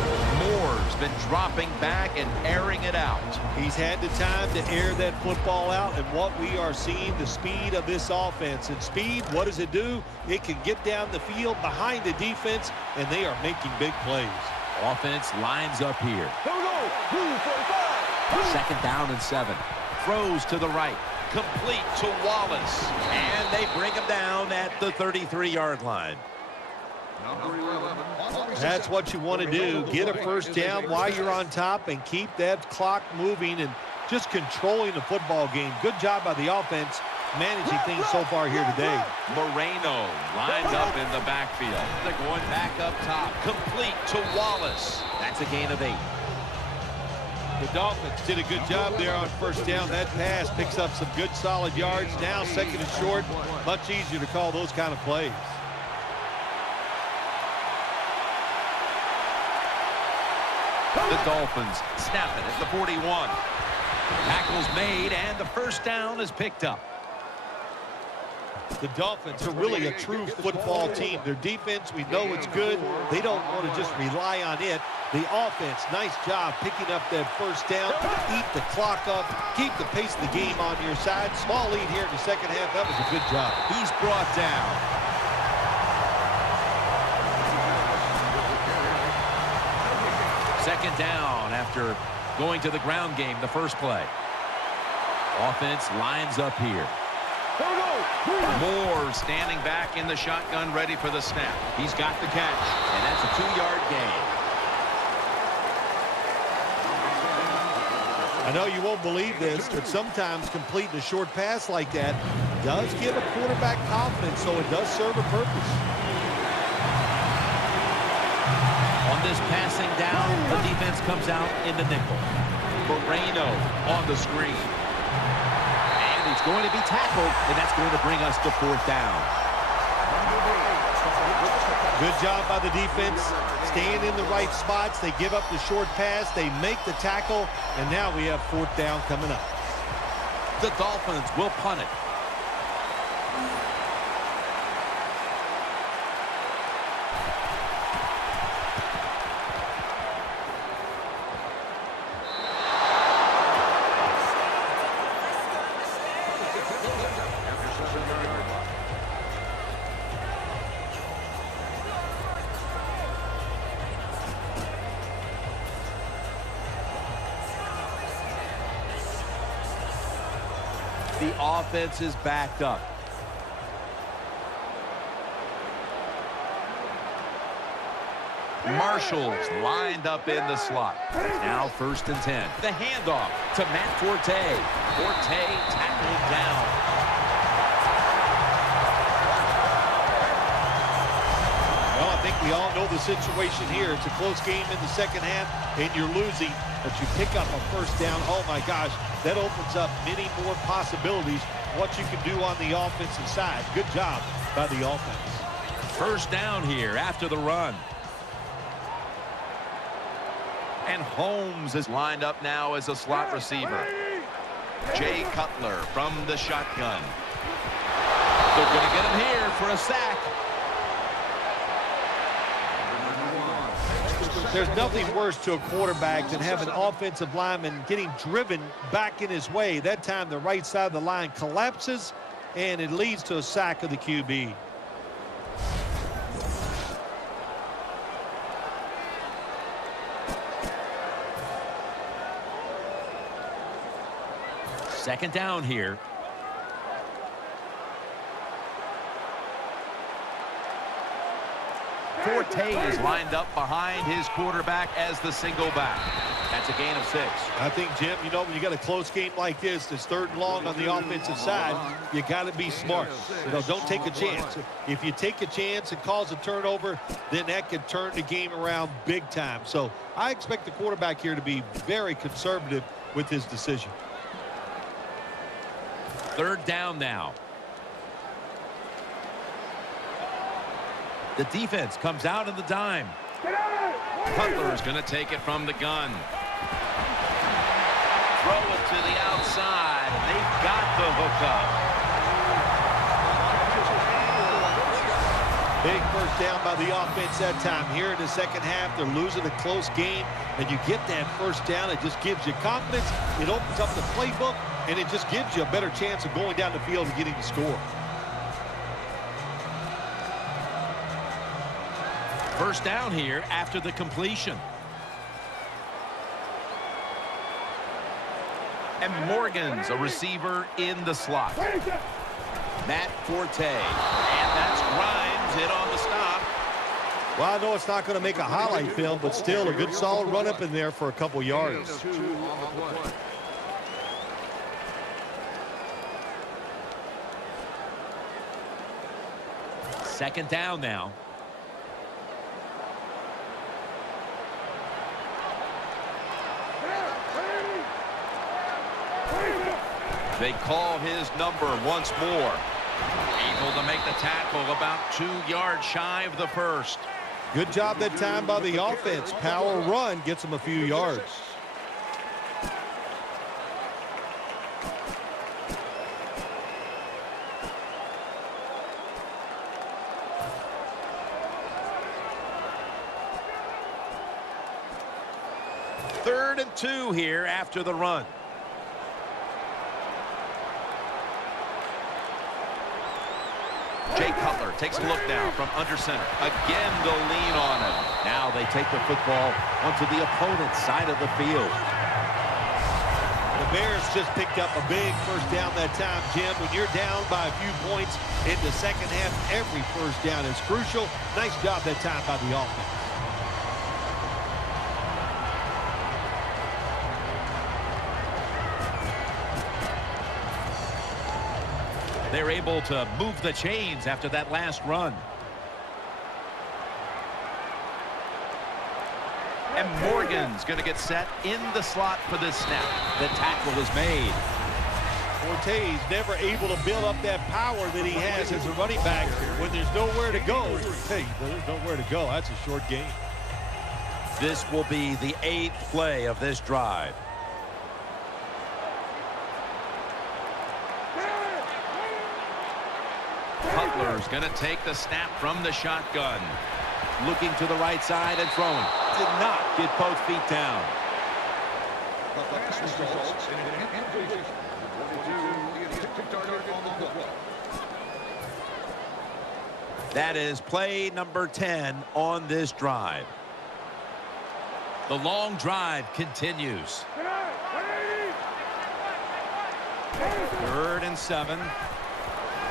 Moore's been dropping back and airing it out. He's had the time to air that football out, and what we are seeing, the speed of this offense. And speed, what does it do? It can get down the field behind the defense, and they are making big plays. Offense lines up here. Second down and 7. Throws to the right. Complete to Wallace. And they bring him down at the 33-yard line. That's what you want to do. Get a first down while you're on top and keep that clock moving and just controlling the football game. Good job by the offense managing things so far here today. Moreno lined up in the backfield. They're going back up top. Complete to Wallace. That's a gain of 8. The Dolphins did a good job there on first down. That pass picks up some good solid yards. Now second and short. Much easier to call those kind of plays. The Dolphins snap it at the 41. Tackle's made, and the first down is picked up. The Dolphins are really a true football team. Their defense, we know it's good. They don't want to just rely on it. The offense, nice job picking up that first down, eat the clock up, keep the pace of the game on your side. Small lead here in the second half. That was a good job. He's brought down. Second down after going to the ground game the first play. Offense lines up here. Moore standing back in the shotgun, ready for the snap. He's got the catch, and that's a 2-yard gain. I know you won't believe this, but sometimes completing a short pass like that does give a quarterback confidence, so it does serve a purpose. On this passing down, the defense comes out in the nickel. Moreno on the screen. He's going to be tackled, and that's going to bring us to 4th down. Good job by the defense, staying in the right spots. They give up the short pass, they make the tackle, and now we have 4th down coming up. The Dolphins will punt it. The offense is backed up. Marshall's lined up in the slot. Now 1st and 10. The handoff to Matt Forte. Forte tackled down. Well, I think we all know the situation here. It's a close game in the second half, and you're losing, but you pick up a 1st down. Oh, my gosh, that opens up many more possibilities what you can do on the offensive side. Good job by the offense. 1st down here after the run. And Holmes is lined up now as a slot receiver. Jay Cutler from the shotgun. They're going to get him here for a sack. There's nothing worse to a quarterback than having an offensive lineman getting driven back in his way. That time the right side of the line collapses, and it leads to a sack of the QB. Second down here. Forte is lined up behind his quarterback as the single back. That's a gain of 6. I think, Jim, you know, when you got a close game like this, it's 3rd and long on the offensive side, you got to be smart. You know, don't take a chance. If you take a chance and cause a turnover, then that can turn the game around big time. So I expect the quarterback here to be very conservative with his decision. 3rd down now. The defense comes out in the dime. Cutler is going to take it from the gun. Throw it to the outside, and they've got the hookup. Big 1st down by the offense that time. Here in the second half, they're losing a close game, and you get that 1st down. It just gives you confidence. It opens up the playbook, and it just gives you a better chance of going down the field and getting the score. 1st down here after the completion. And Morgan's a receiver in the slot. Matt Forte. And that's Grimes hit on the stop. Well, I know it's not going to make a highlight film, but still a good solid run up in there for a couple yards. Second down now. They call his number once more. Able to make the tackle about 2 yards shy of the 1st. Good job that time by the offense. Power run gets them a few yards. Third and 2 here after the run. Jay Cutler takes a look now from under center. Again, they'll lean on him. Now they take the football onto the opponent's side of the field. The Bears just picked up a big 1st down that time, Jim. When you're down by a few points in the second half, every 1st down is crucial. Nice job that time by the offense. They're able to move the chains after that last run. And Morgan's going to get set in the slot for this snap. The tackle is made. Forte's never able to build up that power that he has as a running back when there's nowhere to go. Hey, there's nowhere to go. That's a short game. This will be the 8th play of this drive. Cutler's going to take the snap from the shotgun. Looking to the right side and throwing. Did not get both feet down. That is play number 10 on this drive. The long drive continues. 3rd and 7.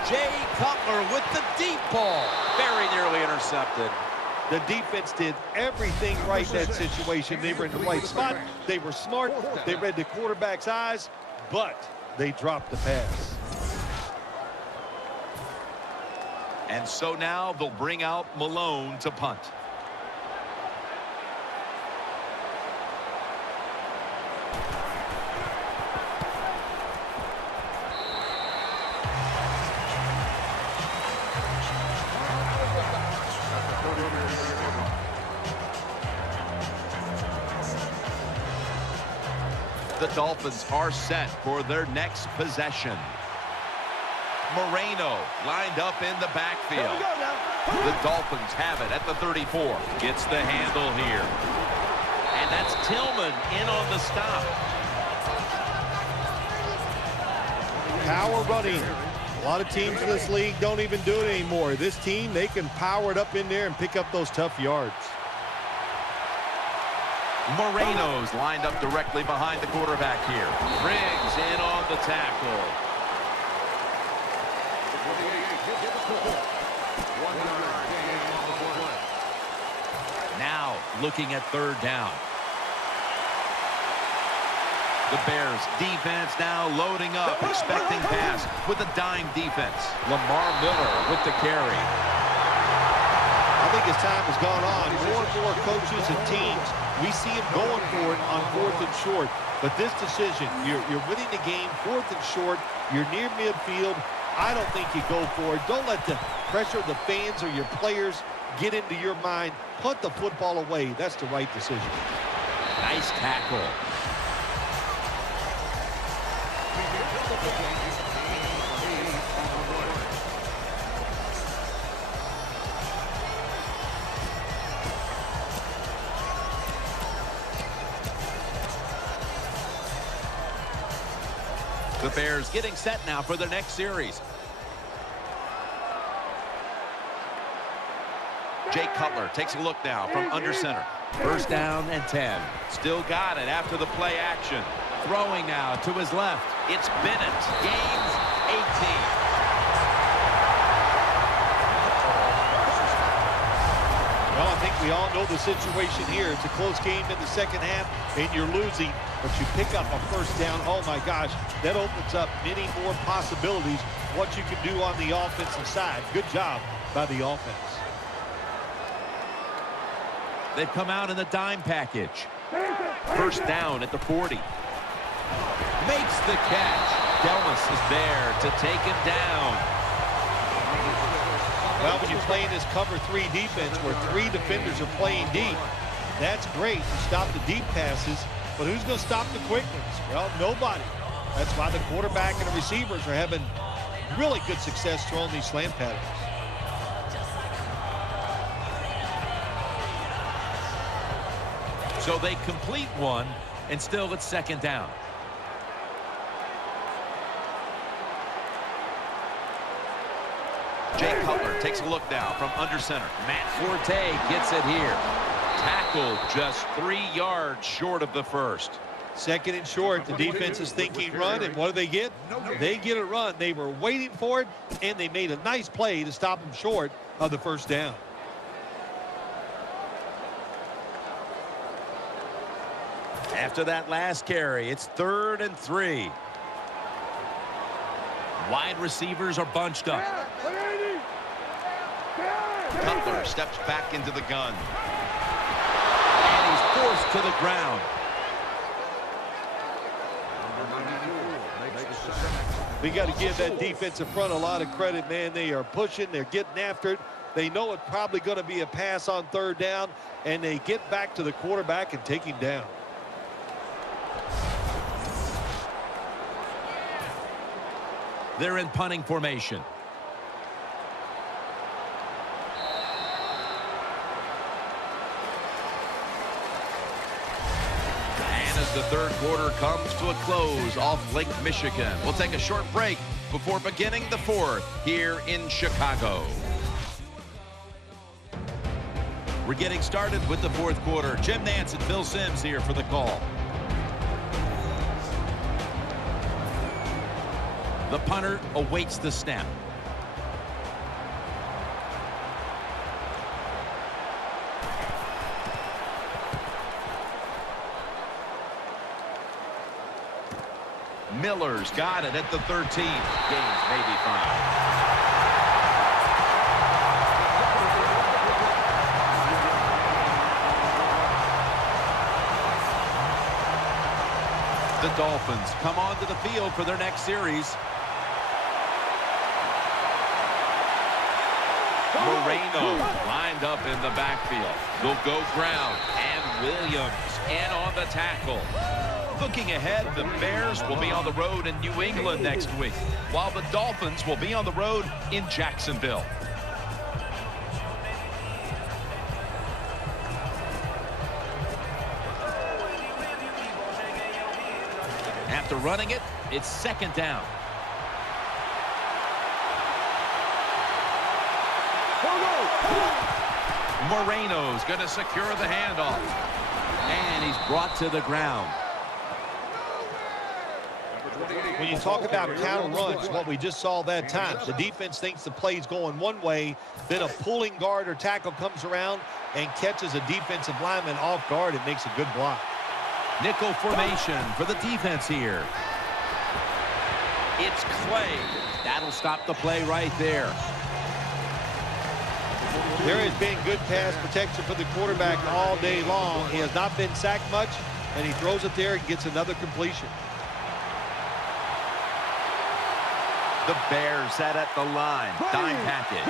Jay Cutler with the deep ball. Very nearly intercepted. The defense did everything right in that situation. They were in the right spot. They were smart. They read the quarterback's eyes, but they dropped the pass. And so now they'll bring out Malone to punt. The Dolphins are set for their next possession. Moreno lined up in the backfield. The Dolphins have it at the 34. Gets the handle here. And that's Tillman in on the stop. Power running. A lot of teams in this league don't even do it anymore. This team, they can power it up in there and pick up those tough yards. Moreno's lined up directly behind the quarterback here. Briggs in on the tackle. Now looking at third down. The Bears defense now loading up, expecting pass with a dime defense. Lamar Miller with the carry. I think as time has gone on, more and more coaches and teams, we see them going for it on 4th and short. But this decision, you're winning the game, 4th and short, you're near midfield. I don't think you go for it. Don't let the pressure of the fans or your players get into your mind. Punt the football away. That's the right decision. Nice tackle. The Bears getting set now for their next series. Jay Cutler takes a look now from under center. First down and 10. Still got it after the play action. Throwing now to his left. It's Bennett. Gains 18. Well, I think we all know the situation here. It's a close game in the second half, and you're losing, but you pick up a first down. Oh, my gosh, that opens up many more possibilities what you can do on the offensive side. Good job by the offense. They've come out in the dime package. First down at the 40. Makes the catch. Delmas is there to take him down. Well, when you play in this cover 3 defense where 3 defenders are playing deep, that's great to stop the deep passes, but who's going to stop the quick ones? Well, nobody. That's why the quarterback and the receivers are having really good success throwing these slant patterns. So they complete one, and still it's second down. Jay Cutler takes a look now from under center. Matt Forte gets it here. Tackled just 3 yards short of the first. Second and short, the defense is thinking run, and what do they get? They get a run. They were waiting for it, and they made a nice play to stop them short of the first down. After that last carry, it's 3rd and 3. Wide receivers are bunched up. Cutler steps back into the gun. And he's forced to the ground. We got to give that defensive front a lot of credit, man. They are pushing. They're getting after it. They know it's probably going to be a pass on 3rd down, and they get back to the quarterback and take him down. They're in punting formation. And as the 3rd quarter comes to a close off Lake Michigan, we'll take a short break before beginning the 4th here in Chicago. We're getting started with the 4th quarter. Jim Nantz and Phil Simms here for the call. The punter awaits the snap. Miller's got it at the 13. Gains maybe 5. The Dolphins come onto the field for their next series. Moreno lined up in the backfield. They'll go ground, and Williams in on the tackle. Looking ahead, the Bears will be on the road in New England next week, while the Dolphins will be on the road in Jacksonville. After running it, it's second down. Moreno's going to secure the handoff. And he's brought to the ground. When you talk about counter runs, what we just saw that time, the defense thinks the play's going one way, then a pulling guard or tackle comes around and catches a defensive lineman off guard. It makes a good block. Nickel formation for the defense here. It's Clay. That'll stop the play right there. There has been good pass protection for the quarterback all day long. He has not been sacked much, and he throws it there and gets another completion. The Bears set at the line. Dime package.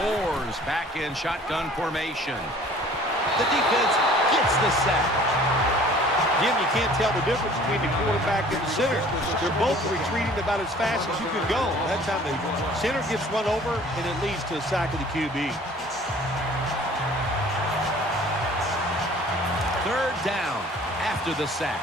Moore's back in shotgun formation. The defense gets the sack. Jim, you can't tell the difference between the quarterback and the center. They're both retreating about as fast as you can go. That time the center gets run over, and it leads to a sack of the QB. Third down after the sack.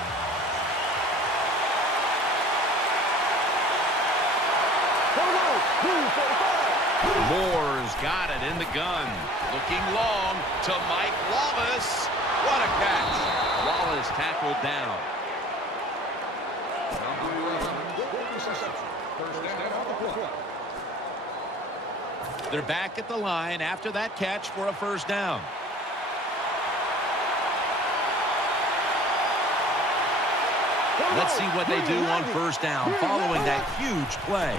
Moore's got it in the gun. Looking long to Mike Wallace. What a catch. Wallace tackled down. They're back at the line after that catch for a first down. Let's see what they do on first down following that huge play.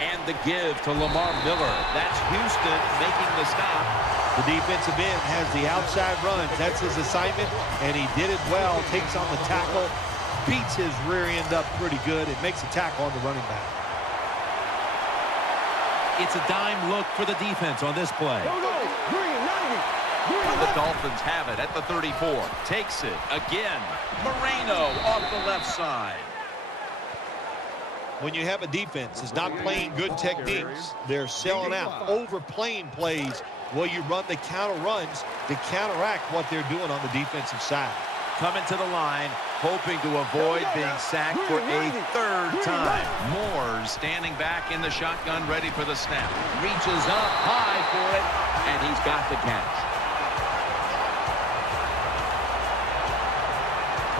And the give to Lamar Miller. That's Houston making the stop. The defensive end has the outside runs. That's his assignment, and he did it well. Takes on the tackle, beats his rear end up pretty good. It makes a tackle on the running back. It's a dime look for the defense on this play. The Dolphins have it at the 34. Takes it again. Moreno off the left side. When you have a defense that's not playing good techniques, they're selling out, overplaying plays. Well, you run the counter runs to counteract what they're doing on the defensive side. Coming to the line, hoping to avoid being sacked for a third time. Moore's standing back in the shotgun, ready for the snap. Reaches up high for it, and he's got the catch.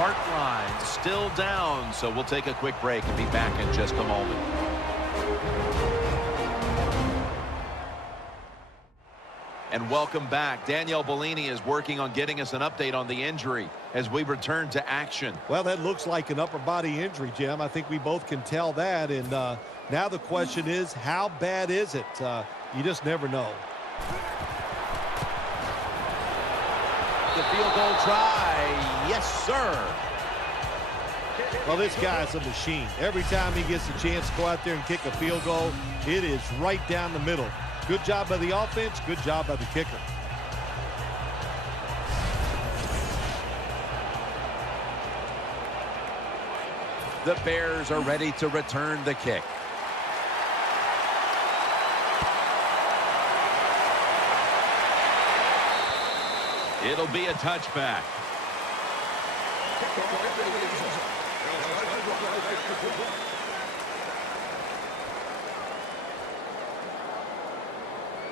Hartline still down, so we'll take a quick break and be back in just a moment. And welcome back. Danielle Bellini is working on getting us an update on the injury as we return to action. Well, that looks like an upper body injury, Jim. I think we both can tell that. And now the question is, how bad is it? You just never know. The field goal try. Yes, sir. Well, this guy's a machine. Every time he gets a chance to go out there and kick a field goal, it is right down the middle. Good job by the offense, good job by the kicker. The Bears are ready to return the kick. It'll be a touchback.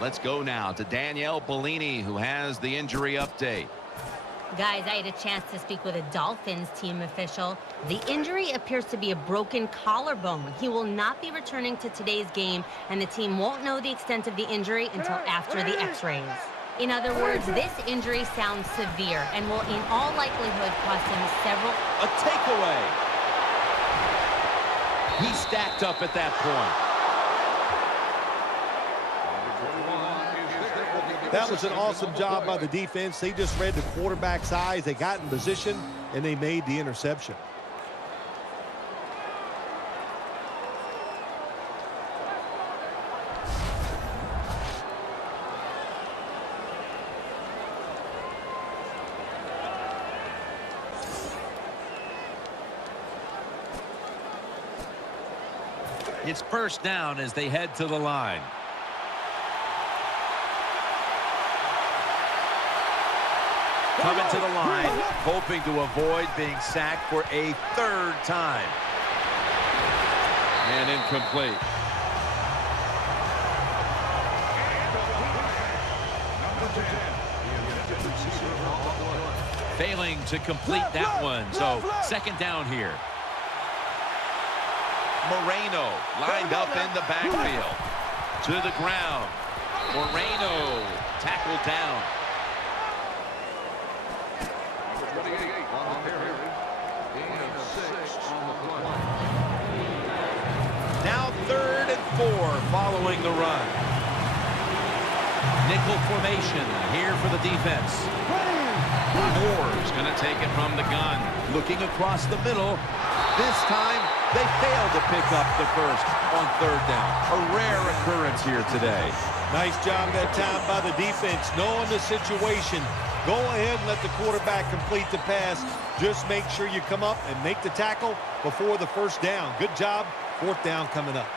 Let's go now to Danielle Bellini, who has the injury update. Guys, I had a chance to speak with a Dolphins team official. The injury appears to be a broken collarbone. He will not be returning to today's game, and the team won't know the extent of the injury until after the x-rays. In other words, this injury sounds severe and will in all likelihood cost him several... A takeaway. He's stacked up at that point. That was an awesome job by the defense. They just read the quarterback's eyes. They got in position, and they made the interception. It's first down as they head to the line. Coming to the line, hoping to avoid being sacked for a third time. And incomplete. Failing to complete that one, so second down here. Moreno lined up in the backfield. To the ground. Moreno tackled down. Now 3rd and 4 following the run. Nickel formation here for the defense. Moore's going to take it from the gun. Looking across the middle. This time, they failed to pick up the first on 3rd down. A rare occurrence here today. Nice job that time by the defense. Knowing the situation, go ahead and let the quarterback complete the pass. Just make sure you come up and make the tackle before the first down. Good job. 4th down coming up.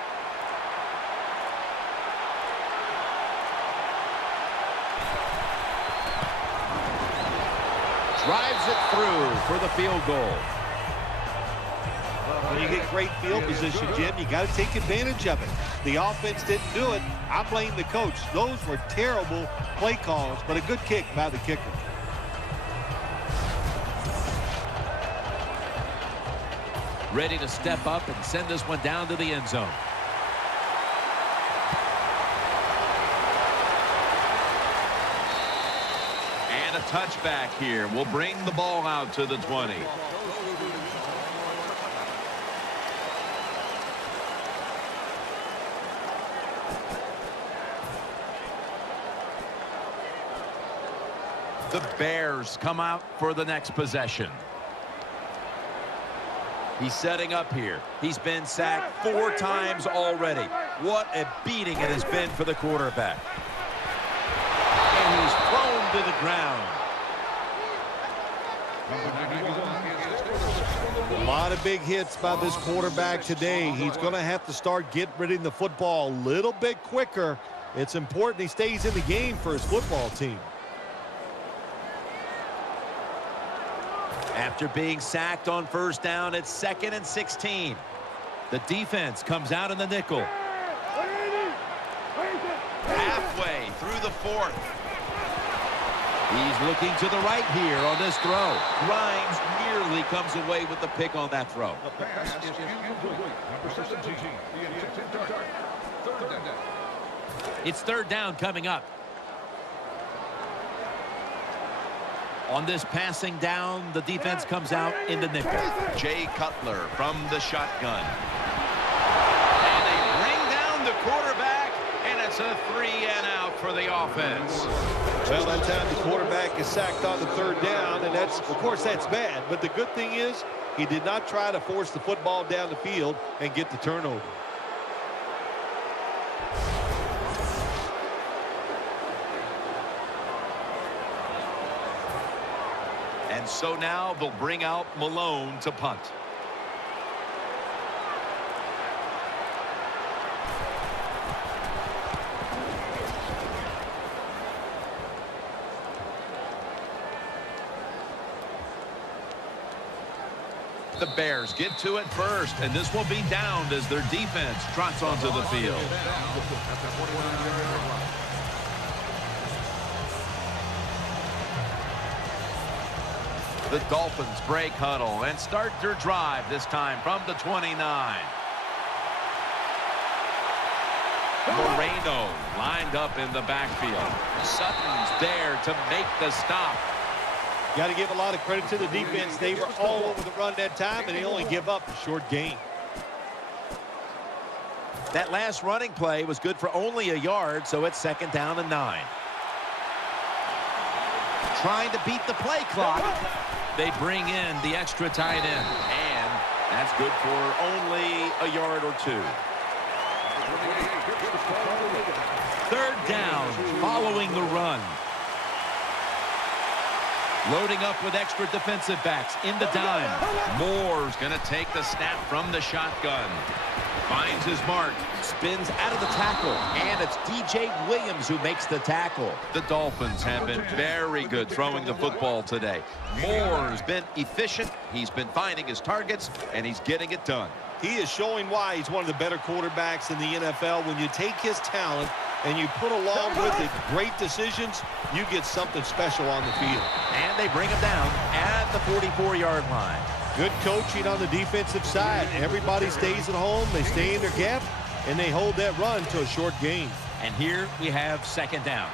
Drives it through for the field goal. When you get great field position, Jim, you got to take advantage of it. The offense didn't do it. I blame the coach. Those were terrible play calls, but a good kick by the kicker. Ready to step up and send this one down to the end zone. And a touchback here will bring the ball out to the 20. The Bears come out for the next possession. He's setting up here. He's been sacked 4 times already. What a beating it has been for the quarterback. And he's thrown to the ground. A lot of big hits by this quarterback today. He's going to have to start getting the football a little bit quicker. It's important he stays in the game for his football team. After being sacked on 1st down, it's 2nd and 16. The defense comes out in the nickel. Halfway through the 4th. He's looking to the right here on this throw. Grimes nearly comes away with the pick on that throw. It's 3rd down coming up. On this passing down, the defense comes out in the nickel. Jay Cutler from the shotgun. And they bring down the quarterback, and it's a 3-and-out for the offense. Well, that time the quarterback is sacked on the 3rd down, and that's, of course, that's bad. But the good thing is he did not try to force the football down the field and get the turnover. And so now they'll bring out Malone to punt. The Bears get to it first, and this will be downed as their defense trots onto the field. The Dolphins break huddle and start their drive this time from the 29. Moreno lined up in the backfield. Sutton's there to make the stop. Got to give a lot of credit to the defense. They were all over the run that time, and they only give up a short gain. That last running play was good for only a yard, so it's 2nd down and 9. Trying to beat the play clock. They bring in the extra tight end, and that's good for only a yard or 2. 3rd down following the run. Loading up with extra defensive backs in the dime. Moore's going to take the snap from the shotgun. Finds his mark, spins out of the tackle, and it's DJ Williams who makes the tackle. The Dolphins have been very good throwing the football today. Moore's been efficient. He's been finding his targets, and he's getting it done. He is showing why he's one of the better quarterbacks in the NFL. When you take his talent and you put along with it great decisions, you get something special on the field. And they bring him down at the 44-yard line. Good coaching on the defensive side. Everybody stays at home. They stay in their gap, and they hold that run to a short gain. And here we have 2nd down.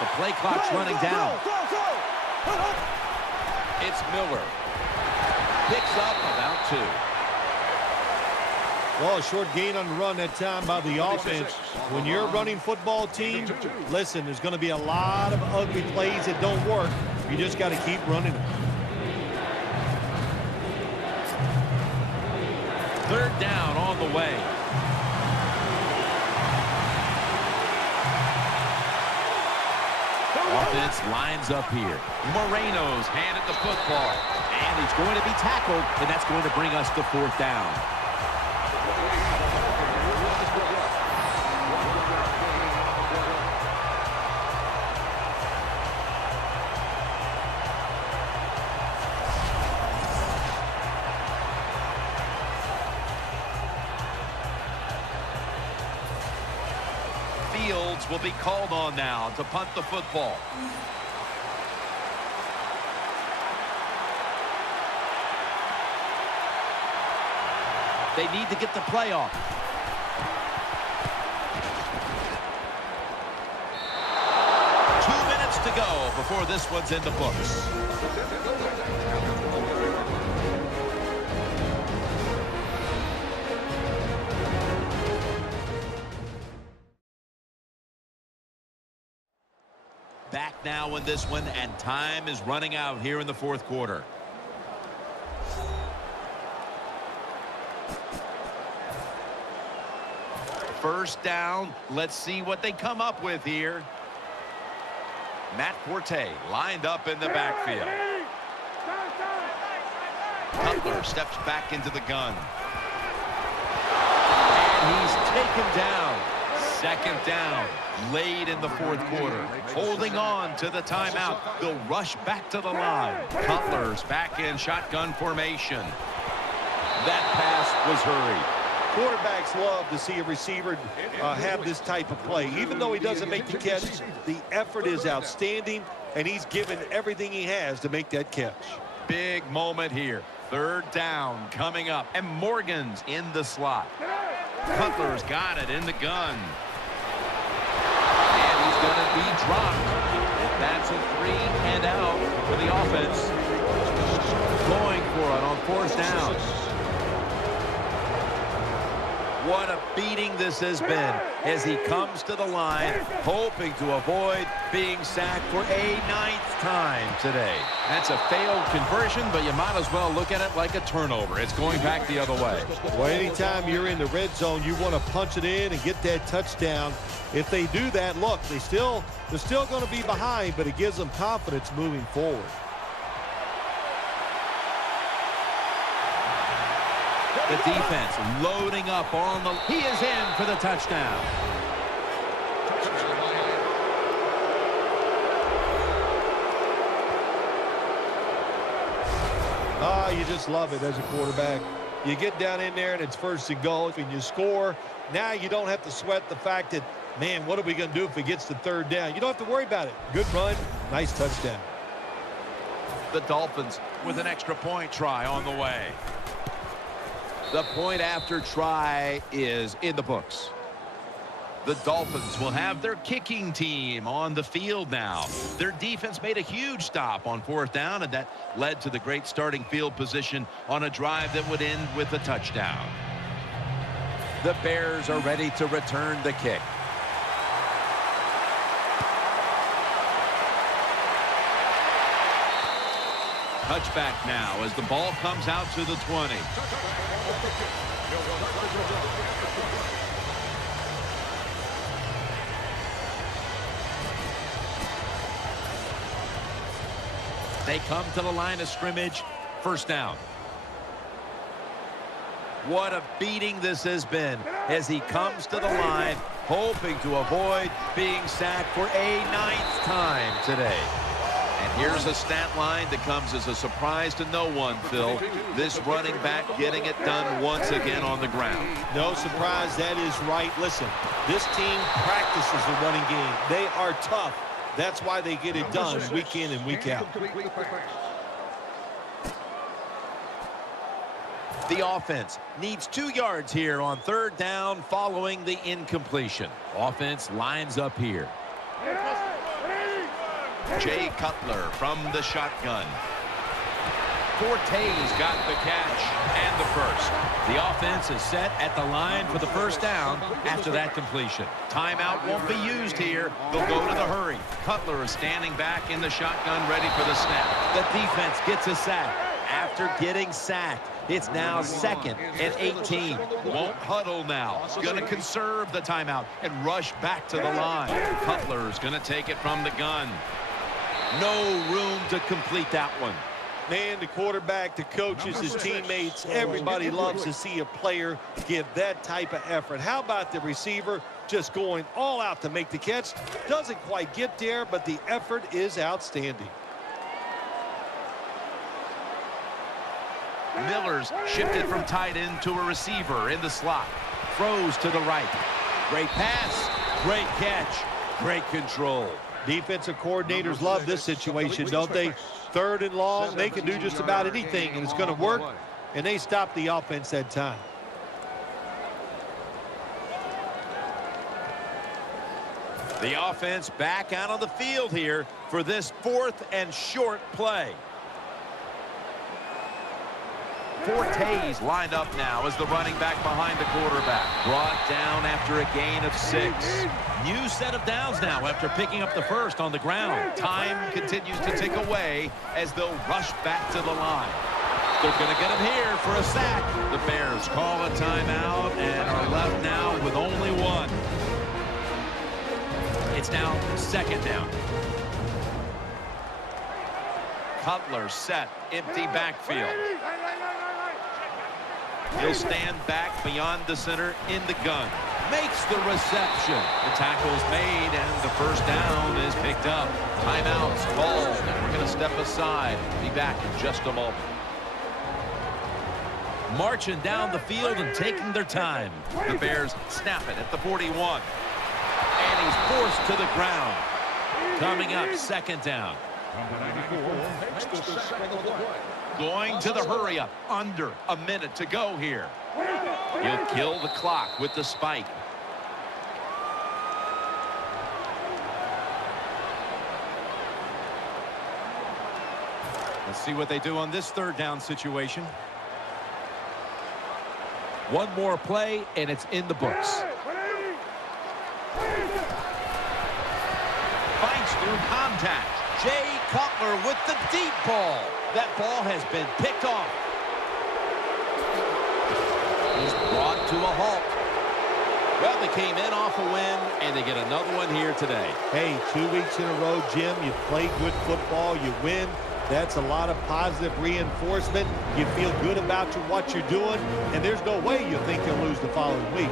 The play clock's running down. It's Miller. Picks up about 2. Well, a short gain on the run that time by the offense. When you're a running football team, listen, there's going to be a lot of ugly plays that don't work. You just got to keep running them. 3rd down on the way. Offense lines up here. Moreno's handed the football. And he's going to be tackled, and that's going to bring us to 4th down. Fields will be called on now to punt the football. They need to get the play off. To go before this one's in the books. Back now in this one, and time is running out here in the 4th quarter. First down. Let's see what they come up with here. Matt Forte lined up in the backfield. Cutler steps back into the gun. And he's taken down. 2nd down, late in the 4th quarter. Holding on to the timeout. They'll rush back to the line. Cutler's back in shotgun formation. That pass was hurried. Quarterbacks love to see a receiver have this type of play. Even though he doesn't make the catch, the effort is outstanding, and he's given everything he has to make that catch. Big moment here. 3rd down coming up, and Morgan's in the slot. Cutler's got it in the gun. And he's going to be dropped. That's a 3-and-out for the offense. Going for it on 4th down. What a beating this has been as he comes to the line, hoping to avoid being sacked for a 9th time today. That's a failed conversion, but you might as well look at it like a turnover. It's going back the other way. Well, anytime you're in the red zone, you want to punch it in and get that touchdown. If they do that, look, they're still going to be behind, but it gives them confidence moving forward. The defense loading up on the... He is in for the touchdown. Ah, you just love it as a quarterback. You get down in there and it's 1st and goal and you score. Now you don't have to sweat the fact that, man, what are we going to do if it gets to 3rd down? You don't have to worry about it. Good run, nice touchdown. The Dolphins with an extra point try on the way. The point after try is in the books. The Dolphins will have their kicking team on the field now. Their defense made a huge stop on 4th down, and that led to the great starting field position on a drive that would end with a touchdown. The Bears are ready to return the kick. Touchback now as the ball comes out to the 20. They come to the line of scrimmage. 1st down. What a beating this has been as he comes to the line, hoping to avoid being sacked for a 9th time today. And here's a stat line that comes as a surprise to no one, Phil. This running back getting it done once again on the ground. No surprise, that is right. Listen, this team practices the running game. They are tough. That's why they get it done week in and week out. The offense needs 2 yards here on 3rd down following the incompletion. Offense lines up here. Jay Cutler from the shotgun. Forte's got the catch and the first. The offense is set at the line for the 1st down after that completion. Timeout won't be used here. They'll go to the hurry. Cutler is standing back in the shotgun ready for the snap. The defense gets a sack. After getting sacked, it's now 2nd and 18. Won't huddle now. Going to conserve the timeout and rush back to the line. Cutler's going to take it from the gun. No room to complete that one. Man, the quarterback, the coaches, his teammates, everybody loves to see a player give that type of effort. How about the receiver just going all out to make the catch? Doesn't quite get there, but the effort is outstanding. Miller's shifted from tight end to a receiver in the slot. Throws to the right. Great pass, great catch, great control. Defensive coordinators love this situation, don't they? 3rd and long, they can do just about anything, and it's going to work, and they stop the offense that time. The offense back out on the field here for this 4th and short play. Forte's lined up now as the running back behind the quarterback. Brought down after a gain of 6. New set of downs now after picking up the first on the ground. Time continues to tick away as they'll rush back to the line. They're going to get him here for a sack. The Bears call a timeout and are left now with only 1. It's now 2nd down. Cutler set, empty backfield. He'll stand back beyond the center in the gun. Makes the reception. The tackle's made and the 1st down is picked up. Timeout's called and we're going to step aside. Be back in just a moment. Marching down the field and taking their time. The Bears snap it at the 41. And he's forced to the ground. Coming up, 2nd down. Going to the hurry up. Under a minute to go here. He'll kill the clock with the spike. Let's see what they do on this 3rd down situation. One more play and it's in the books. Fights through contact. Jay Cutler with the deep ball. That ball has been picked off. He's brought to a halt. Well, they came in off a win, and they get another one here today. Hey, 2 weeks in a row, Jim, you play good football, you win. That's a lot of positive reinforcement. You feel good about what you're doing, and there's no way you think you'll lose the following week.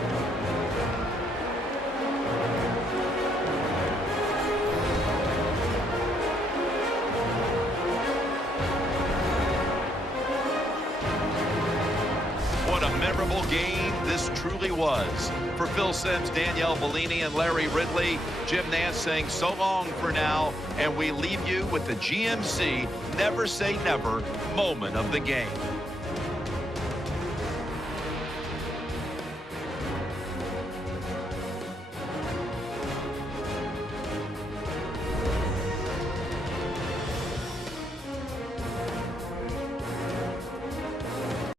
Memorable game this truly was. For Phil Simms, Danielle Bellini, and Larry Ridley, Jim Nance saying so long for now, and we leave you with the GMC Never Say Never moment of the game.